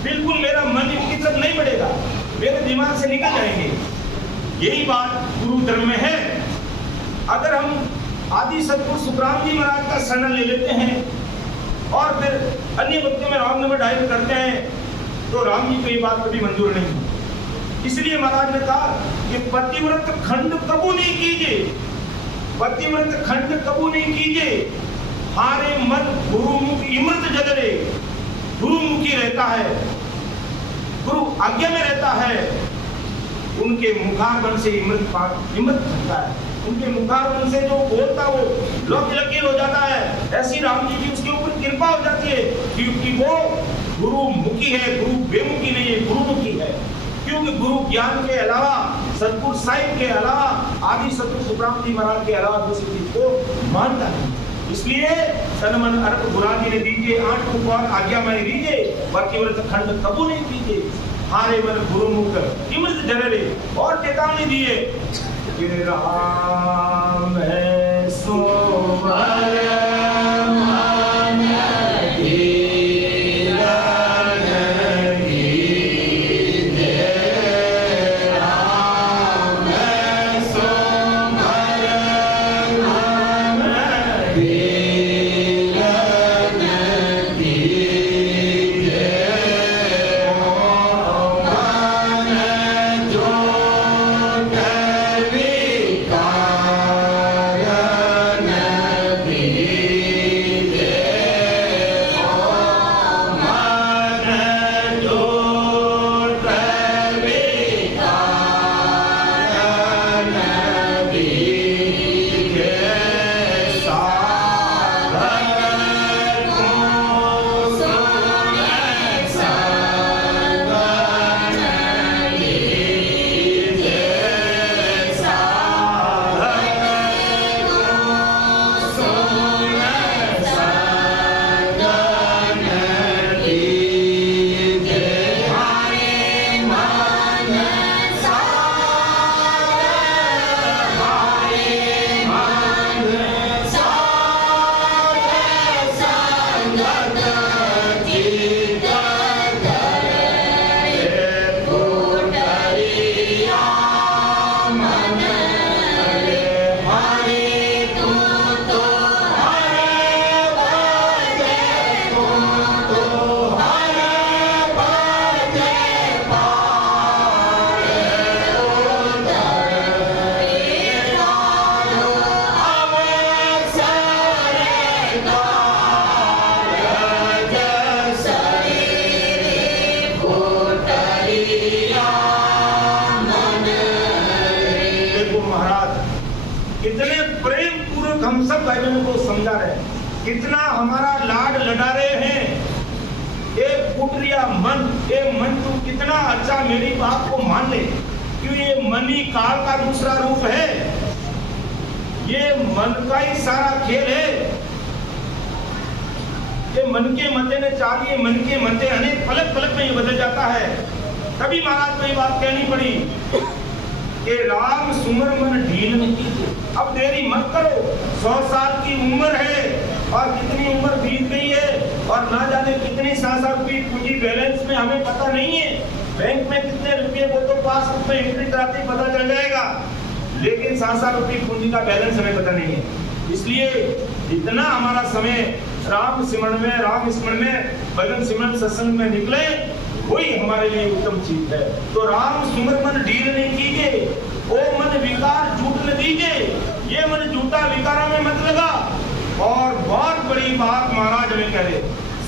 बिल्कुल मेरा मन इनकी तरफ नहीं बढ़ेगा, मेरे दिमाग से निकल जाएंगे। यही बात गुरु धर्म में है। अगर हम आदि सतगुरु सुखराम जी महाराज का शरण ले लेते हैं और फिर अन्य भक्तों में रॉन्ग नंबर डायल करते हैं, तो राम जी को ये बात कभी मंजूर नहीं। इसलिए महाराज ने कहा कि पतिव्रत खंड कबू नहीं कीजिए, पतिव्रत खंड कबू नहीं कीजिए। हारे मन गुरुमुख इमृत जदरे, गुरुमुखी रहता है, गुरु आज्ञा में रहता है, उनके मुखारबन से इमृत बनता है, उनके मुखारबन से जो बोलता वो लकीर हो जाता है। ऐसी राम जी की उसके ऊपर कृपा हो जाती है, क्योंकि वो गुरुमुखी है, गुरु बेमुखी नहीं है, गुरुमुखी है। क्योंकि गुरु ज्ञान के अलावा, सतगुरु साहिब के अलावा, आदि सतगुरु सुखराम जी महाराज के अलावा दूसरी चीज को मानता नहीं। इसलिए तन मन अर्थ गुरु जी ने दीजिए, 8 उपवार आज्ञा में दीजिए, पतिव्रत खंड कबू नहीं कीजिए। हारे मन गुरुमुख इमृत जररे, और चेतावनी दिए कि राम है सो कितना हमारा लाड लड़ा रहे हैं, एक कुटिया मन, ये मन तू कितना अच्छा मेरी बात को मान ले, क्यों ये मन ही काल का दूसरा रूप है, ये मन का ही सारा खेल है। ये मन के मते ने चाहिए, मन के मते अनेक पलक पलक में ये बदल जाता है। तभी महाराज को ये बात कहनी पड़ी कि राम सुमर मन ढील न कीजिए। अब देरी मत करो, 100 साल की उम्र है और कितनी उम्र बीत गई है और ना जाने कितनी रुपये पूंजी बैलेंस में हमें पता नहीं है। बैंक में कितने रुपये वो तो पासबुक में एंट्री कराते ही पता चल जाएगा, लेकिन 7 रुपये पूंजी का बैलेंस हमें पता नहीं है। इसलिए जितना हमारा समय राम सिमरन में, राम स्मरण में, भजन सिमरन सत्संग में निकले वही हमारे लिए उत्तम चीज है। तो राम सुमर मन ढील नहीं कीजिए, ओ मन विकार झूठ न दीजिए, ये मन झूठा विकारों में मत लगा। और बहुत बड़ी बात महाराज हमें कह रहे,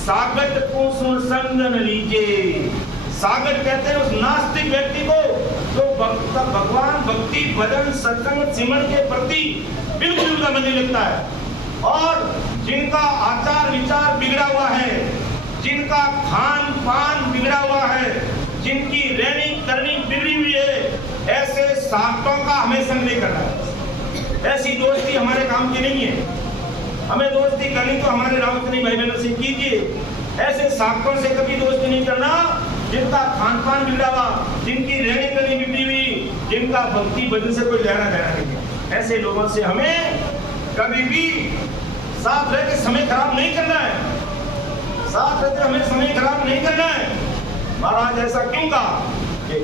सागत को सुन संग न लीजिए। सागत कहते हैं उस नास्तिक व्यक्ति को जो भगवान भक्ति भजन सत्संग सिमरन के प्रति बिल्कुल का मन नहीं लगता है, और जिनका आचार विचार बिगड़ा हुआ है, जिनका खान पान बिगड़ा हुआ है, जिनकी रहनी करनी बिगड़ी हुई है, ऐसे साधुओं का हमें संग नहीं करना है। ऐसी दोस्ती हमारे काम की नहीं है। हमें दोस्ती करनी तो हमारे रामकृष्ण भाई बहनों से कीजिए। ऐसे साधुओं से कभी दोस्ती नहीं करना जिनका खान पान बिगड़ा हुआ, जिनकी रहनी करनी बिगड़ी हुई, जिनका भक्ति भजन से कोई लेना देना नहीं है। ऐसे लोगों से हमें कभी भी साथ रह के समय खराब नहीं करना है, साथ रहते हमें समय खराब नहीं करना है। महाराज ऐसा क्यों कहा कि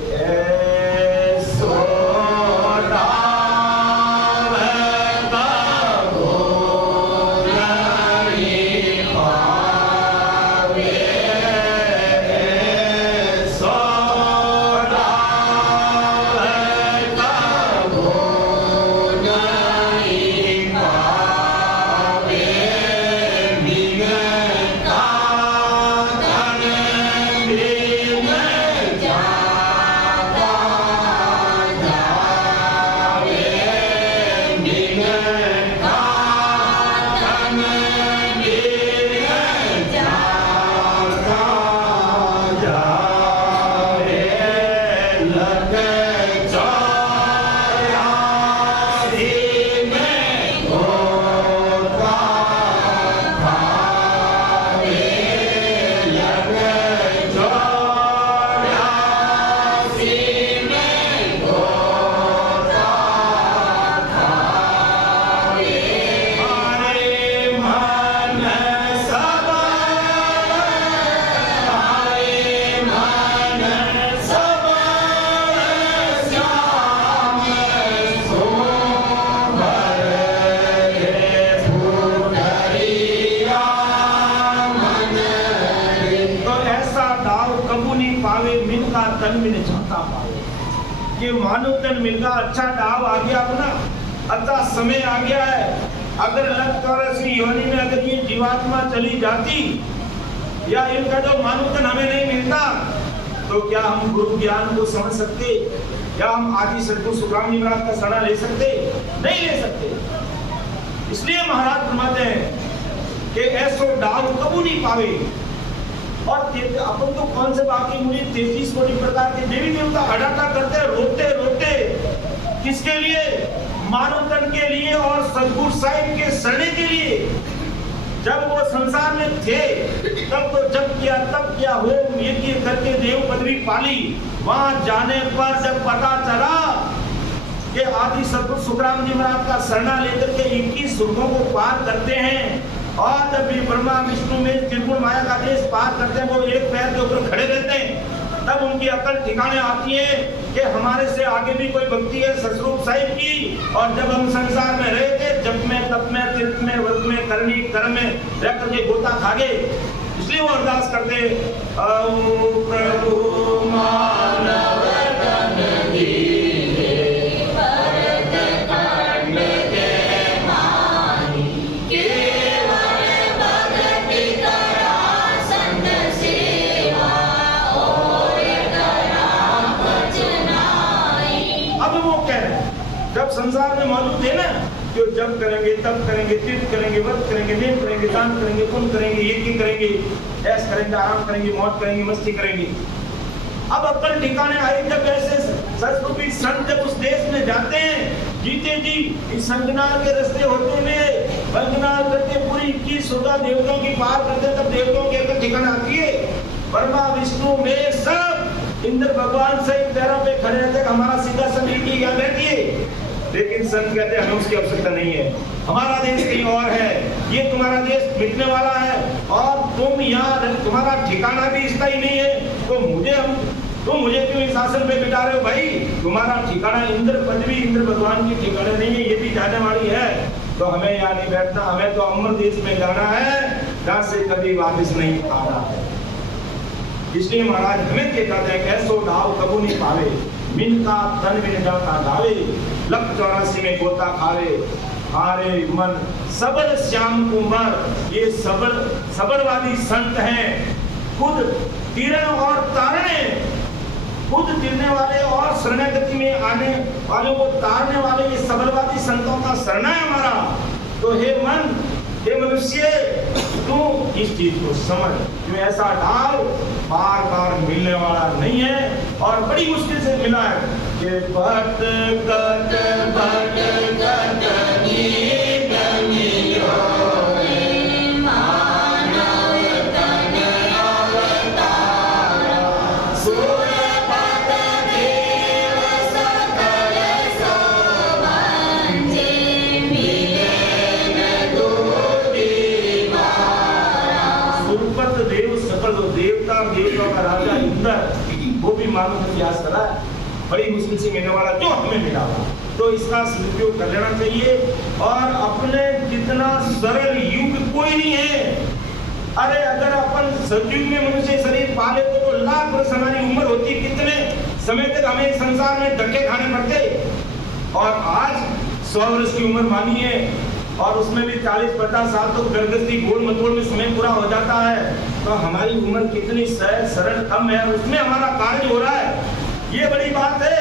कि मानव तन मिल गया, अच्छा डाव आ गया, अपना अच्छा समय आ गया है। अगर लग योनि में अगर ये जीवात्मा चली जाती या इनका जो मानव तन हमें नहीं मिलता, तो क्या हम गुरु ज्ञान को समझ सकते, या हम आदि सद्गुरु सुखराम जी महाराज का सड़ा ले सकते? नहीं ले सकते। इसलिए महाराज फरमाते हैं कि ऐसो डाव कबू नहीं पावे। और अपन तो कौन से बाकी मुझे 33 कोटि प्रकार के देवी देवता अडाटा करते रोते रोते किसके लिए? मानव तन के लिए और सद्गुरु साहिब के शरण के लिए। जब वो संसार में थे तब तो जब किया तब किया हो ये करके देव पदवी पाली। वहां जाने पर जब पता चला कि आदि सद्गुरु सुखराम जी महाराज का शरणा लेकर के 21 सुरगों को पार करते हैं, और जब भी ब्रह्मा विष्णु में त्रिपुर माया का देश पार करते हैं, वो एक पैर के ऊपर खड़े रहते हैं, तब उनकी अकल ठिकाने आती है कि हमारे से आगे भी कोई भक्ति है सतरूप साहिब की। और जब हम संसार में रहे थे, जब में तप में तीर्थ में व्रत में करनी कर्म में रह करके गोता खा गए, इसलिए वो अरदास करते प्रभु मानव तन दीजिए, जब संसार में मौजूद है ना, जो जब करेंगे तब करेंगे, तीर्थ करेंगे, व्रत करेंगे, नेम करेंगे, दान करेंगे, पुण्य करेंगे, यज्ञ करेंगे, ऐश करेंगे, आराम करेंगे, मौज करेंगे, मस्ती करेंगे। अब अपन ठिकाने आए जब ऐसे संस्कृति संत जब उस देश में जाते हैं, जीते जी इस संगनार के रास्ते होते हुए बंगनार करके पूरी 21 14 देवताओं की पार करते, तब देवताओं के अंदर ठिकाना आती है। ब्रह्मा विष्णु में सब इंद्र भगवान से पैरों पे खड़े रहते, हमारा सिंहासन इनकी याद रहती है। लेकिन संत कहते हैं हमें उसकी आवश्यकता नहीं है, हमारा देश कहीं और है, ये तुम्हारा देश मिटने वाला है और तुम यहाँ तुम्हारा ठिकाना भी स्थायी नहीं है, तो मुझे क्यों इस आसन पे बिठा रहे हो भाई? तुम्हारा ठिकाना इंद्र पदवी इंद्र भगवान की ठिकाना नहीं है, ये भी जाने वाली है, तो हमें यहाँ नहीं बैठना, हमें तो अमर देश में जाना है जहाँ से कभी वापस नहीं आना है। इसलिए महाराज हमें कहते हैं ऐसो दाव कबू नहीं पावे, मिन का तन मिन जाता गावे, लख 84 में गोता खावे, हारे मन सबल श्याम कुमार। ये सबलवादी संत हैं, खुद तीरण और तारने, खुद तिरने वाले और शरणागति में आने वालों को तारने वाले ये सबलवादी संतों का शरणा है हमारा। तो हे मन, हे मनुष्य, तू इस चीज को समझ, जो ऐसा ढाल बार बार मिलने वाला नहीं है और बड़ी मुश्किल से मिला है। ये भट कट देवताओं का राजा इंद्र, वो भी मानव प्रयास करा, बड़ी मुश्किल से मिलने वाला जो हमें मिला, तो इसका सदुपयोग कर लेना चाहिए। और अपने जितना सरल युग कोई नहीं है। अरे अगर अपन सतयुग में मनुष्य शरीर पाले तो लाख वर्ष हमारी उम्र होती, कितने समय तक हमें संसार में धक्के खाने पड़ते, और आज 100 वर्ष की उम्र मानी है और उसमें भी 40-50 साल तो गर्दस्ती गोल मटोल में समय पूरा हो जाता है, तो हमारी उम्र कितनी सहज सरल कम है, उसमें हमारा कार्य हो रहा है, ये बड़ी बात है।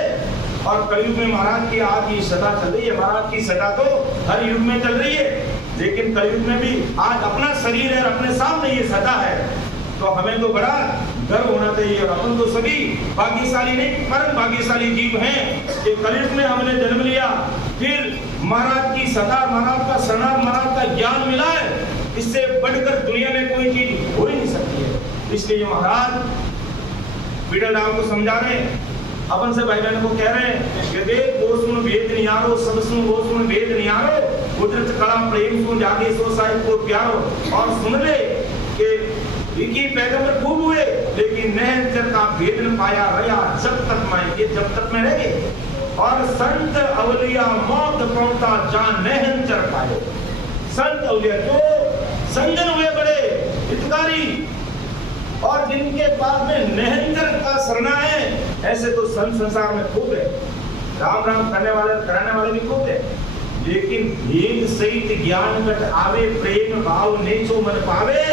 और कलयुग में महाराज की आज की सदा चल रही है, महाराज की सदा तो हर युग में चल रही है, लेकिन कलयुग में भी आज अपना शरीर है, अपने सामने ये सदा है, तो हमें तो बड़ा गर्व होना चाहिए। और अपन तो सभी भाग्यशाली नहीं, परम भाग्यशाली जीव हैं कि कलयुग में हमने जन्म लिया, फिर महाराज की सदा, महाराज का शरणार्थ, महाराज का ज्ञान मिला है, इससे बढ़कर दुनिया में कोई चीज हो ही नहीं सकती है। इसलिए महाराज बिडल राम को समझा रहे हैं, अपन से भाई बहन को कह रहे हैं कि देख वो सुन वेद नियारो, सब सुन वो सुन वेद नियारो, कुदरत कला प्रेम सुन जागे सो साहिब को प्यारो। और सुन ले कि इनकी पैगंबर खूब हुए, लेकिन नहर का भेद न पाया रया जब तक मैं, ये जब तक मैं रह गए। और संत अवलिया मौत पहुंचा जान नहन चर पाए। संत अवलिया जो संजन हुए बड़े हितकारी और जिनके पास में नहंजर का शरणा है, ऐसे तो संत संसार में खूब है, राम राम करने वाले कराने वाले भी खूब है, लेकिन भेद सहित ज्ञान घट आवे, प्रेम भाव नेचो मन पावे,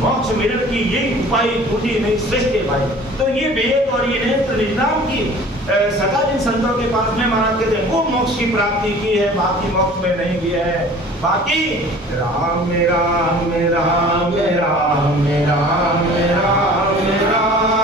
मोक्ष मिलन की ये उपाय बूझी नहीं श्रेष्ठ भाई। तो ये वेद और ये नेत्र निजाम की सदा जिन संतों के पास में महाराज कहते हैं वो मोक्ष की प्राप्ति की है, बाकी मोक्ष में नहीं किया है। बाकी राम राम राम राम राम राम राम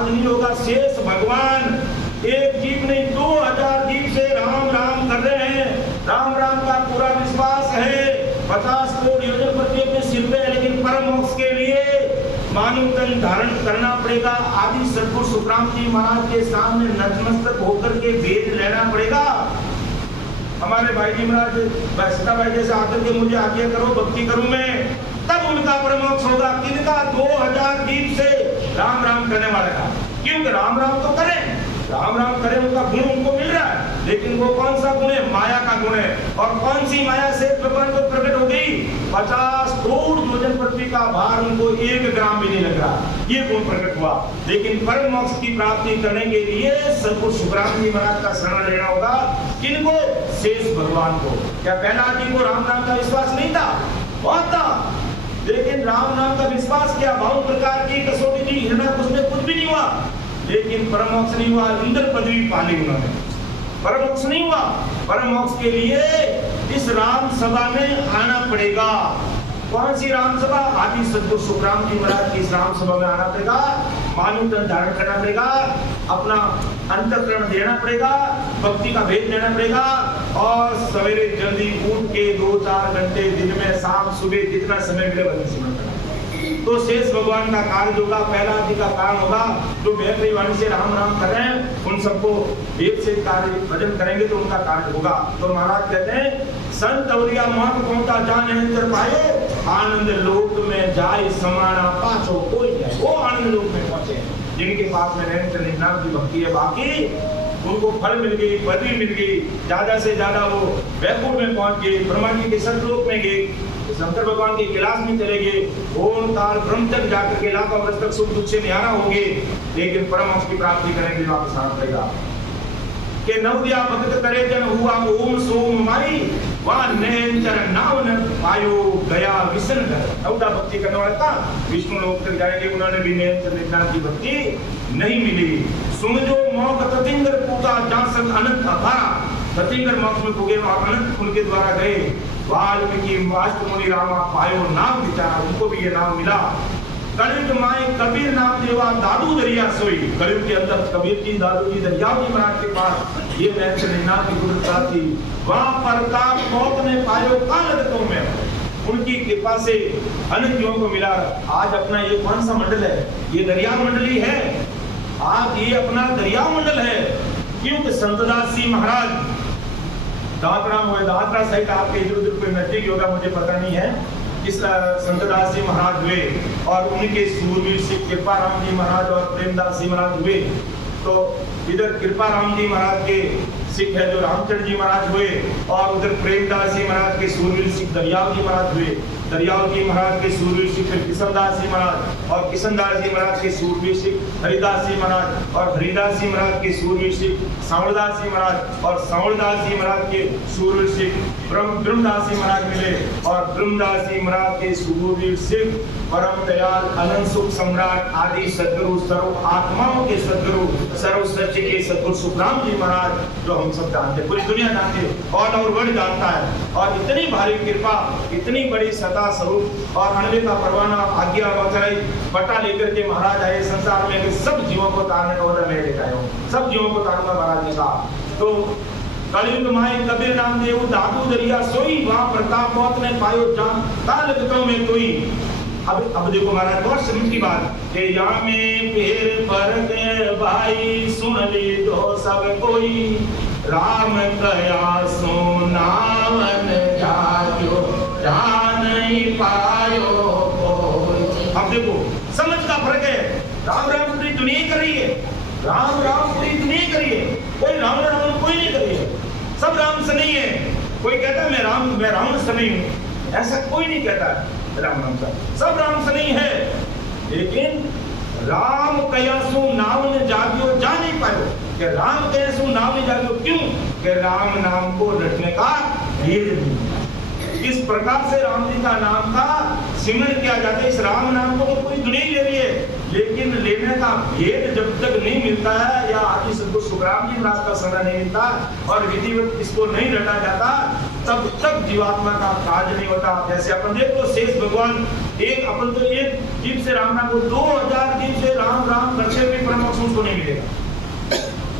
नहीं होगा। शेष भगवान एक जीव नहीं 2000 जीव से राम राम कर रहे हैं, राम राम का पूरा विश्वास है, 50 करोड़ योजन पृथ्वी पे सिर पे, लेकिन परम मोक्ष के लिए मानव तन धारण करना पड़ेगा। आदि सदगुरु सुखराम जी महाराज के सामने नतमस्तक होकर के वेद लेना पड़ेगा। हमारे भाई जी महाराज सीता भाई जैसे आकर के मुझे आज्ञा करो, भक्ति करूं मैं, तब उनका परमोक्ष होगा। किनका? 2000 दीप से राम राम करने वाले का। क्योंकि राम राम तो करें, राम राम करें, उनका गुण उनको मिल रहा है, लेकिन वो कौन सा गुण है? माया का गुण है। और कौन सी माया से भगवान को प्रकट हो गई? 50 करोड़ योजन पृथ्वी का भार उनको 1 ग्राम भी नहीं लग रहा, ये गुण प्रकट हुआ। लेकिन परम मोक्ष की प्राप्ति करने के लिए सदगुरु सुखराम जी महाराज का शरण लेना होगा। किनको? शेष भगवान को। क्या पहला आदमी को राम नाम का विश्वास नहीं था? बहुत था, लेकिन राम नाम का विश्वास किया, बहुत प्रकार की कसौटी थी, हिरण्यकश्यप में कुछ भी नहीं हुआ, लेकिन परम मोक्ष नहीं हुआ। इंद्र पदवी पाली उन्होंने, परम मोक्ष नहीं हुआ। परम मोक्ष के लिए इस राम सभा में आना पड़ेगा। कौन सी राम सभा? आदि सदगुरु सुखराम जी महाराज की इस राम सभा में आना पड़ेगा, मानव तन धारण करना पड़ेगा, अपना अंतःकरण देना पड़ेगा, भक्ति का भेद देना पड़ेगा, और सवेरे जल्दी उठ के 2-4 घंटे दिन में, शाम सुबह जितना समय मिले भजन सिमरन करना। तो शेष भगवान का कार्य होगा, पहला आदि का कारण होगा। जो बेहतरी वाणी से राम राम कर रहे हैं उन सबको एक से कार्य भजन करेंगे तो उनका कार्य होगा। तो महाराज कहते हैं संत अवलिया मोह पहुंचा जान अंतर पायो, आनंद लोक में जाए समाना पाछो कोई है। वो आनंद लोक में पहुंचे जिनके पास में निरंतर नाम की भक्ति है, बाकी उनको फल मिल गई, पदवी मिल गई, ज्यादा से ज्यादा वो वैकुंठ में पहुंच गए, ब्रह्मा जी के सतलोक में गए, शंकर भगवान के कैलाश में चले गए, ओम काल ब्रह्म तक जाकर के लाखों वर्ष तक सुख दुख से निहारा होंगे। लेकिन परम मोक्ष की प्राप्ति करने के लिए वापस आना पड़ेगा। के नवदिया भक्त करे जन हुआ ओम सोम माई, वह नयनचर नाव न पायो गया विष्णु घर। नवदा भक्ति करने वाला था, विष्णु लोक तक जाएंगे, उन्होंने भी नयनचर नित्यानंद की भक्ति नहीं मिली। सुन जो मोह ततिंगर पूता जासक अनंत अभारा, ततिंगर मोक्ष में पुगे और अनंत उनके द्वारा गए। वाल्मीकि मुनि रामा पायो नाम विचारा, उनको भी ये नाम मिला। कलयुग माए कबीर नाम देवा दादू दरिया सोई, कलयुग के अंदर कबीर जी दादू जी दरिया जी महाराज के पास ये नैनचर की गुरुता थी। वहां प्रताप मौत ने पायो कालगतों में, उनकी कृपा से अनंत जीवों को मिला। आज अपना ये कौन सा मंडल है? ये दरिया मंडली है। आज ये अपना दरिया मंडल है, क्योंकि संतदास जी महाराज दादरा हुए, दादरा साइड आपके इधर उधर कोई नजदीक होगा, मुझे पता नहीं है। इस संतदास जी महाराज हुए और उनके सूरवीर सिख कृपाराम जी महाराज और प्रेमदास जी महाराज हुए। तो इधर कृपाराम जी महाराज के सिख है जो रामचंद्र जी महाराज हुए, और उधर प्रेमदास जी महाराज के सूरवीर सिख दरियाव जी महाराज हुए। दरियाव जी महाराज के सूरवीर सिख किशनदास जी महाराज, और किशनदास जी महाराज के सूरवीर सिख हरिदास जी महाराज, और हरिदास जी महाराज के सूरवीर सिख सांवलदास जी महाराज, और सांवलदास जी महाराज के सूरवीर सिख ब्रह्मदास जी महाराज मिले, और ब्रह्मदास जी महाराज के सूरवीर सिख परम दयाल अनंत सुख सम्राट आदि सदगुरु सर्व आत्माओं के सदगुरु सर्व सच्चे के सदगुरु सुखराम जी महाराज, जो हम सब जानते, पूरी दुनिया जानती है, और वर्ल्ड जानता है। और इतनी भारी कृपा, इतनी बड़ी सता स्वरूप और अनवे का परवाना आज्ञा वचराई बटा लेकर के महाराज आए संसार में कि सब जीवों को तारने का ऑर्डर मैं लेकर आया हूँ, सब जीवों को तारूंगा महाराज ने कहा। तो कलयुग माए कबीर नाम देव दादू दरिया सोई, वहां प्रताप मौत ने पायो जान कालगतों में कोई। अब देखो महाराज बहुत समझ की बात कि यहाँ में फिर पर भाई सुन ली दो सब कोई, राम कया सुनावन जायो जान नहीं पायो कोई। अब देखो समझ का फर्क है। राम राम पूरी दुनिया कर रही है, राम राम पूरी दुनिया कर रही है, कोई राम राम कोई नहीं कर रही है, सब राम से नहीं है। कोई कहता है मैं राम से नहीं हूँ, ऐसा कोई नहीं कहता है। राम नाम का सब राम से नहीं है, लेकिन राम कयासु नाम ने जागियो जा नहीं पायो, कि राम कयासु नाम ने जागियो, क्यों? कि राम नाम को रटने का भेद नहीं। इस प्रकार से राम जी का नाम का सिमरन किया जाता है। इस राम नाम को तो पूरी दुनिया ले रही है, लेकिन लेने का भेद जब तक नहीं मिलता है, या आदि सदगुरु सुखराम जी महाराज का समय नहीं मिलता और विधिवत इसको नहीं रटा जाता, तब तक जीवात्मा का कार्य नहीं होता। जैसे अपन देखो शेष भगवान एक अपन तो एक जीव से राम नाम को 2000 जीव से राम राम करते हुए परम मोक्ष उसको नहीं मिलेगा।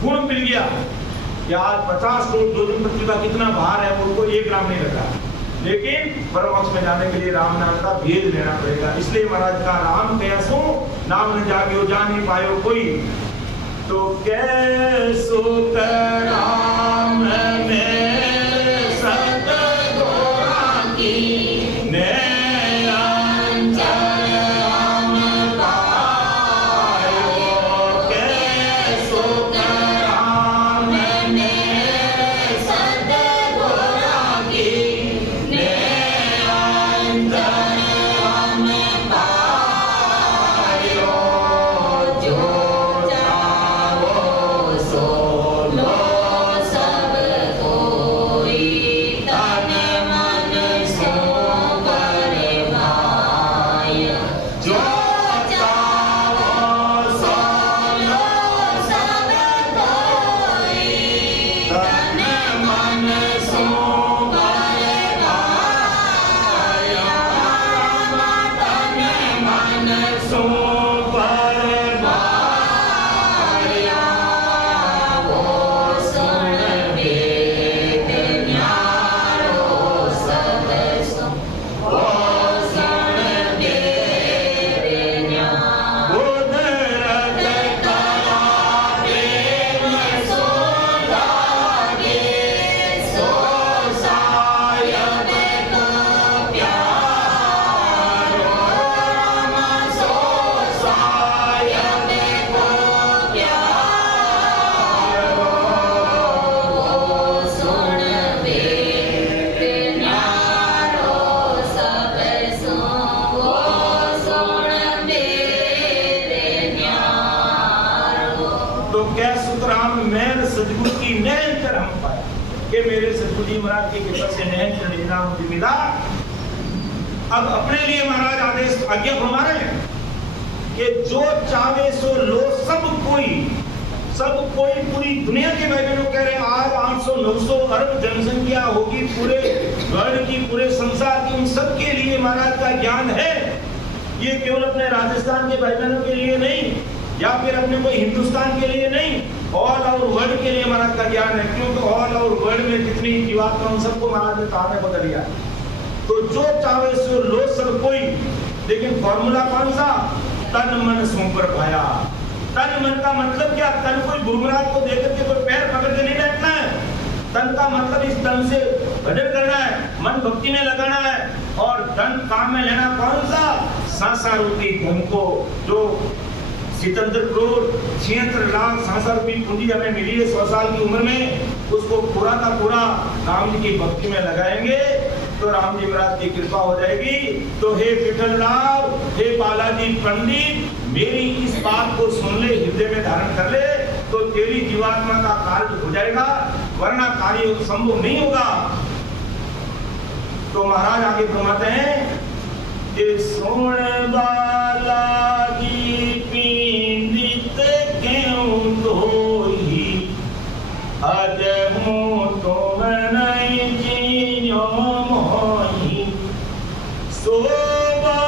गुण मिल गया कि आज 50 करोड़ योजन पृथ्वी का कितना भार है, उनको 1 ग्राम नहीं रखा, लेकिन परम मोक्ष में जाने के लिए राम नाम का भेद लेना पड़ेगा। इसलिए महाराज का राम कैसो नाम न जागियो जान नहीं पायो कोई, तो कैसो राम में कि मेरे सतगुरु जी महाराज की कृपा से नहर चढ़ना मुझे मिला। अब अपने लिए महाराज आदेश आज्ञा फरमा रहे हैं कि जो चाहे सो लो, सब कोई पूरी दुनिया के भाई बहनों कह रहे हैं आज 800-900 अरब जनसंख्या होगी पूरे वर्ल्ड की, पूरे संसार की, उन सब के लिए महाराज का ज्ञान है। ये केवल अपने राजस्थान के भाई बहनों के लिए नहीं, या फिर अपने कोई हिंदुस्तान के लिए नहीं, ऑल ओवर वर्ल्ड के लिए महाराज का ज्ञान है। क्योंकि ऑल ओवर वर्ल्ड में जितनी जीवात्मा उन सबको महाराज ने कहा में बदल दिया। तो जो चाहे सो लो सब कोई, लेकिन फॉर्मूला कौन सा? तन मन सो पर पाया। तन मन का मतलब क्या? तन कोई गुरुमराज को देकर के कोई पैर पकड़ के नहीं बैठना है। तन का मतलब इस तन से भजन करना है, मन भक्ति में लगाना है, और धन काम में लेना कौन सा? संसार रूपी धन को, जो 77 करोड़ 76 लाख संसार रूपी पूंजी हमें मिली है 100 साल की उम्र में, उसको पूरा का पूरा राम जी की भक्ति में लगाएंगे तो राम जी महाराज की कृपा हो जाएगी। तो हे विठल राव, हे बालाजी पंडित, मेरी इस बात को सुन ले, हृदय में धारण कर ले, तो तेरी जीवात्मा का कार्य हो जाएगा, वरना कार्य संभव नहीं होगा। तो महाराज आगे फरमाते हैं कि सुन बालाजी पीड़ित क्यों धोई, अज मुँह तो नहीं जीनो मोही, शोभा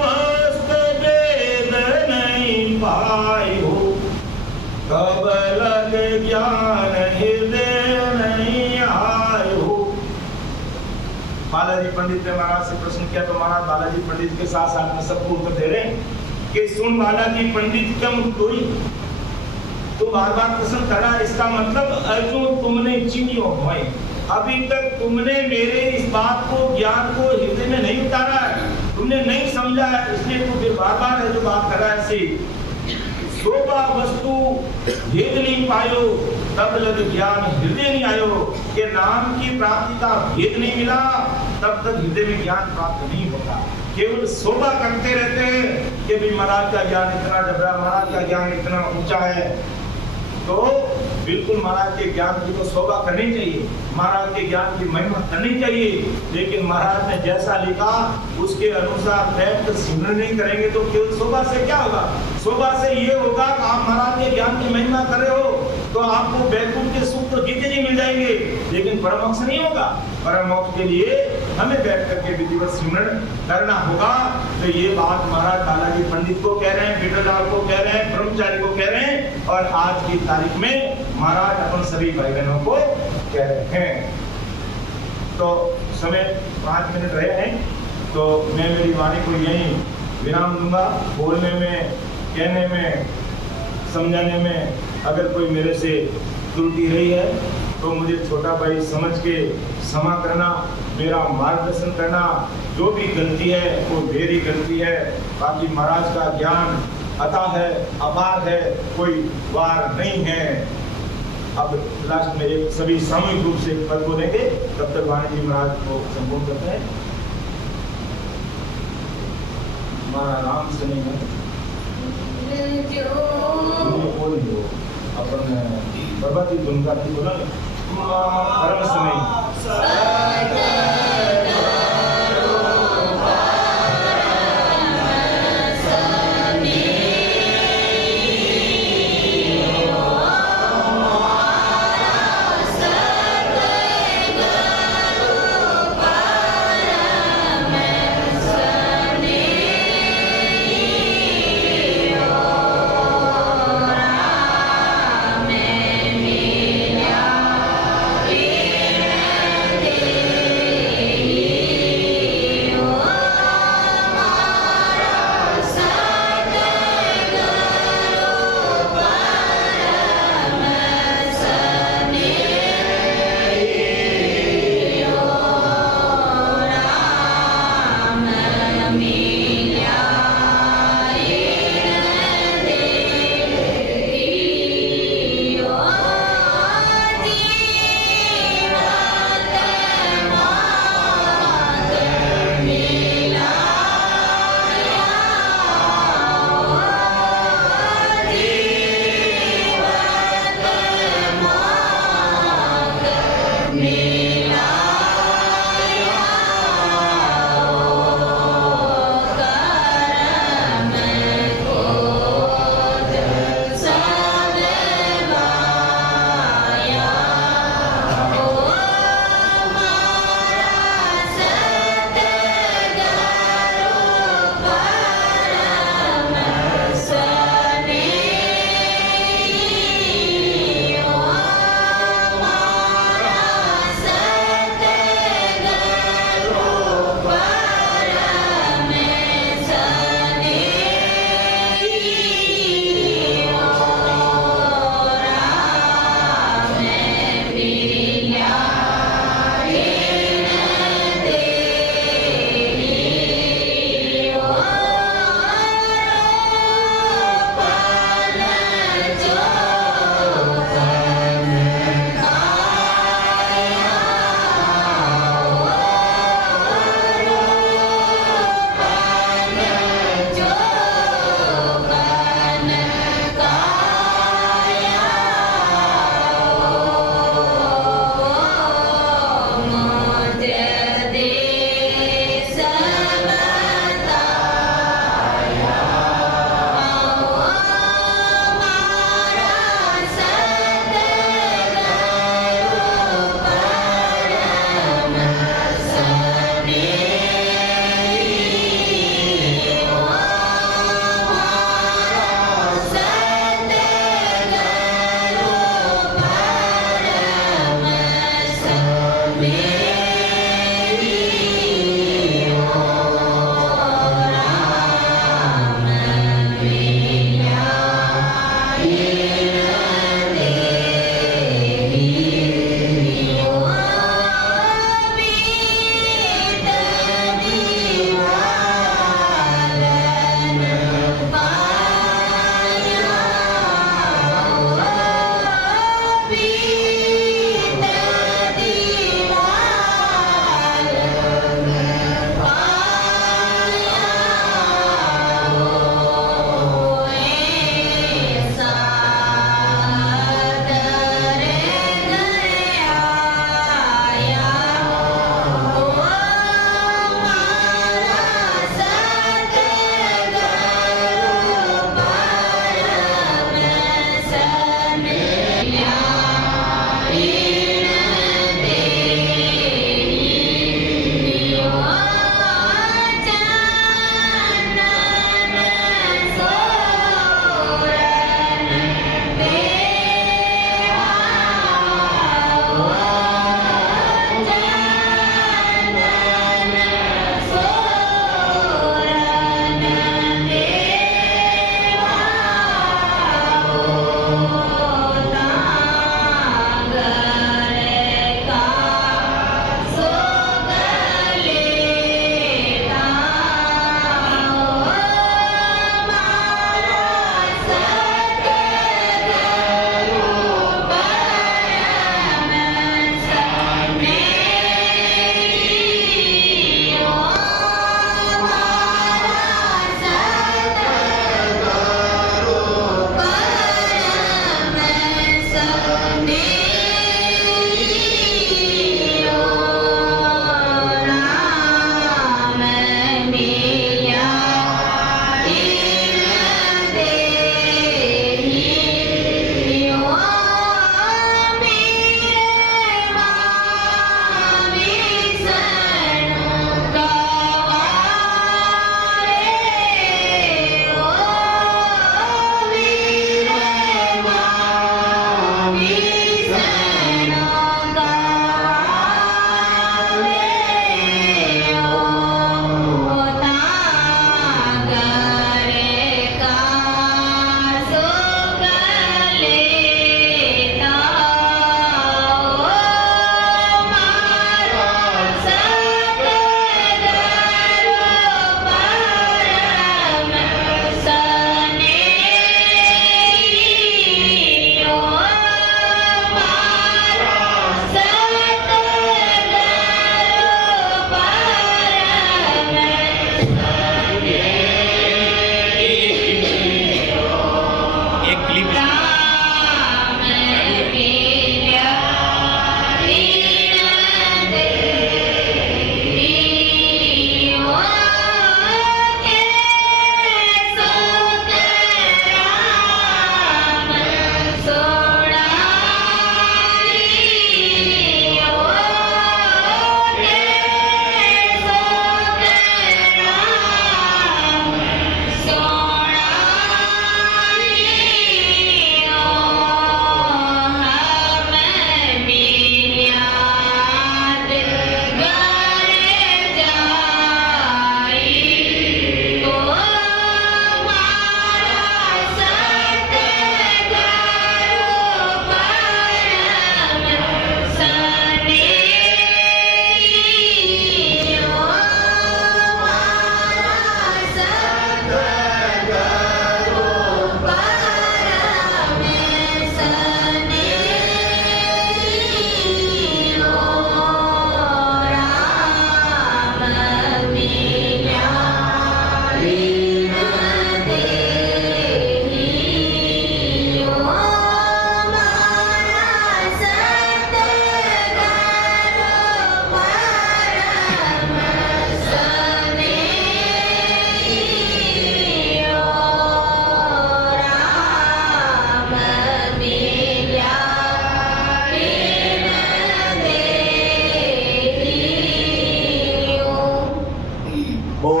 वस्त्र वेद नहीं पायो, कब लग ज्ञान हृदय नहीं आयो। बालाजी पंडित ने महाराज से प्रश्न किया तो महाराज बालाजी पंडित के साथ साथ में सबको उत्तर दे रहे हैं कि सुन बालाजी पंडित क्यों कोई तो बार बार प्रश्न करा, इसका मतलब अर्जुन तुमने चीनियो भाई, अभी तक तुमने मेरे इस बात को, ज्ञान को हृदय में नहीं उतारा है, तुमने नहीं समझा है, इसलिए तू फिर बार बार है जो बात कर रहा है। ऐसे शोभा वस्तु भेद नहीं पायो, तब लग ज्ञान हृदय नहीं आयो, कि नाम की प्राप्ति का भेद नहीं मिला तब तक हृदय में ज्ञान प्राप्त नहीं होता। केवल शोभा करते रहते हैं कि भी महाराज का ज्ञान इतना जबरा, महाराज का ज्ञान इतना ऊंचा है, तो बिल्कुल महाराज के ज्ञान की तो शोभा करनी चाहिए, महाराज के ज्ञान की महिमा करनी चाहिए, लेकिन महाराज ने जैसा लिखा उसके अनुसार बैठ सिमरन नहीं करेंगे तो केवल शोभा से क्या होगा? शोभा से ये होगा कि आप महाराज के ज्ञान की महिमा कर रहे हो तो आपको बैकुंठ के सुख तो जीते जी मिल जाएंगे, लेकिन परम मोक्ष नहीं होगा। परम मोक्ष के लिए हमें बैठ करके विधिवत सिमरन करना होगा। तो ये बात महाराज बालाजी पंडित को कह रहे हैं, विठललाल को कह रहे हैं, ब्रह्मचारी को कह रहे हैं, और आज की तारीख में महाराज अपन सभी भाई बहनों को कह रहे हैं। तो समय 5 मिनट रहे हैं, तो मैं मेरी वाणी को यही विराम दूंगा। बोलने में, कहने में, समझाने में अगर कोई मेरे से त्रुटि रही है तो मुझे छोटा भाई समझ के क्षमा करना, मेरा मार्गदर्शन करना। जो भी गलती है वो मेरी गलती है, बाकी महाराज का ज्ञान अता है, अपार है, कोई वार नहीं है। अब लास्ट में एक सभी सामूहिक रूप से पद बोलेंगे, तब तक वाणी जी महाराज को संबोधित करते हैं। મારા રામ સમયમાં બોલી દો આપણને પ્રભાતી ધૂનકારથી બોલાવે પરમ સમય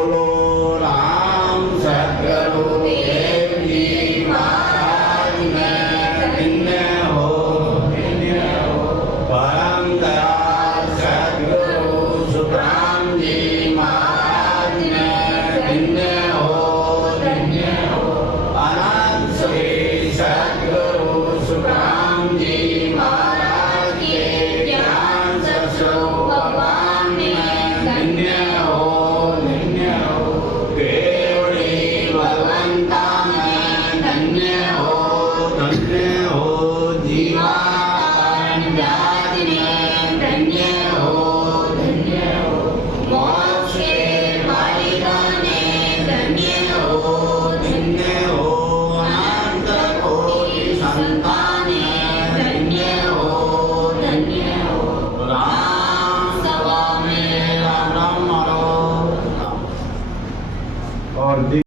बोलो राम सतगुरु देव जी महाराज में धन्य हो परम दयाल सतगुरु सुखराम जी महाराज में धन्य हो अनंत श्री सतगुरु सुखराम जी महाराज के ज्ञान चक्षु भगवान में धन्य हो केवड़ी भगवंता में धन्य हो जीवात्म व्याज में धन्य हो मोक्ष के मालिका ने धन्य हो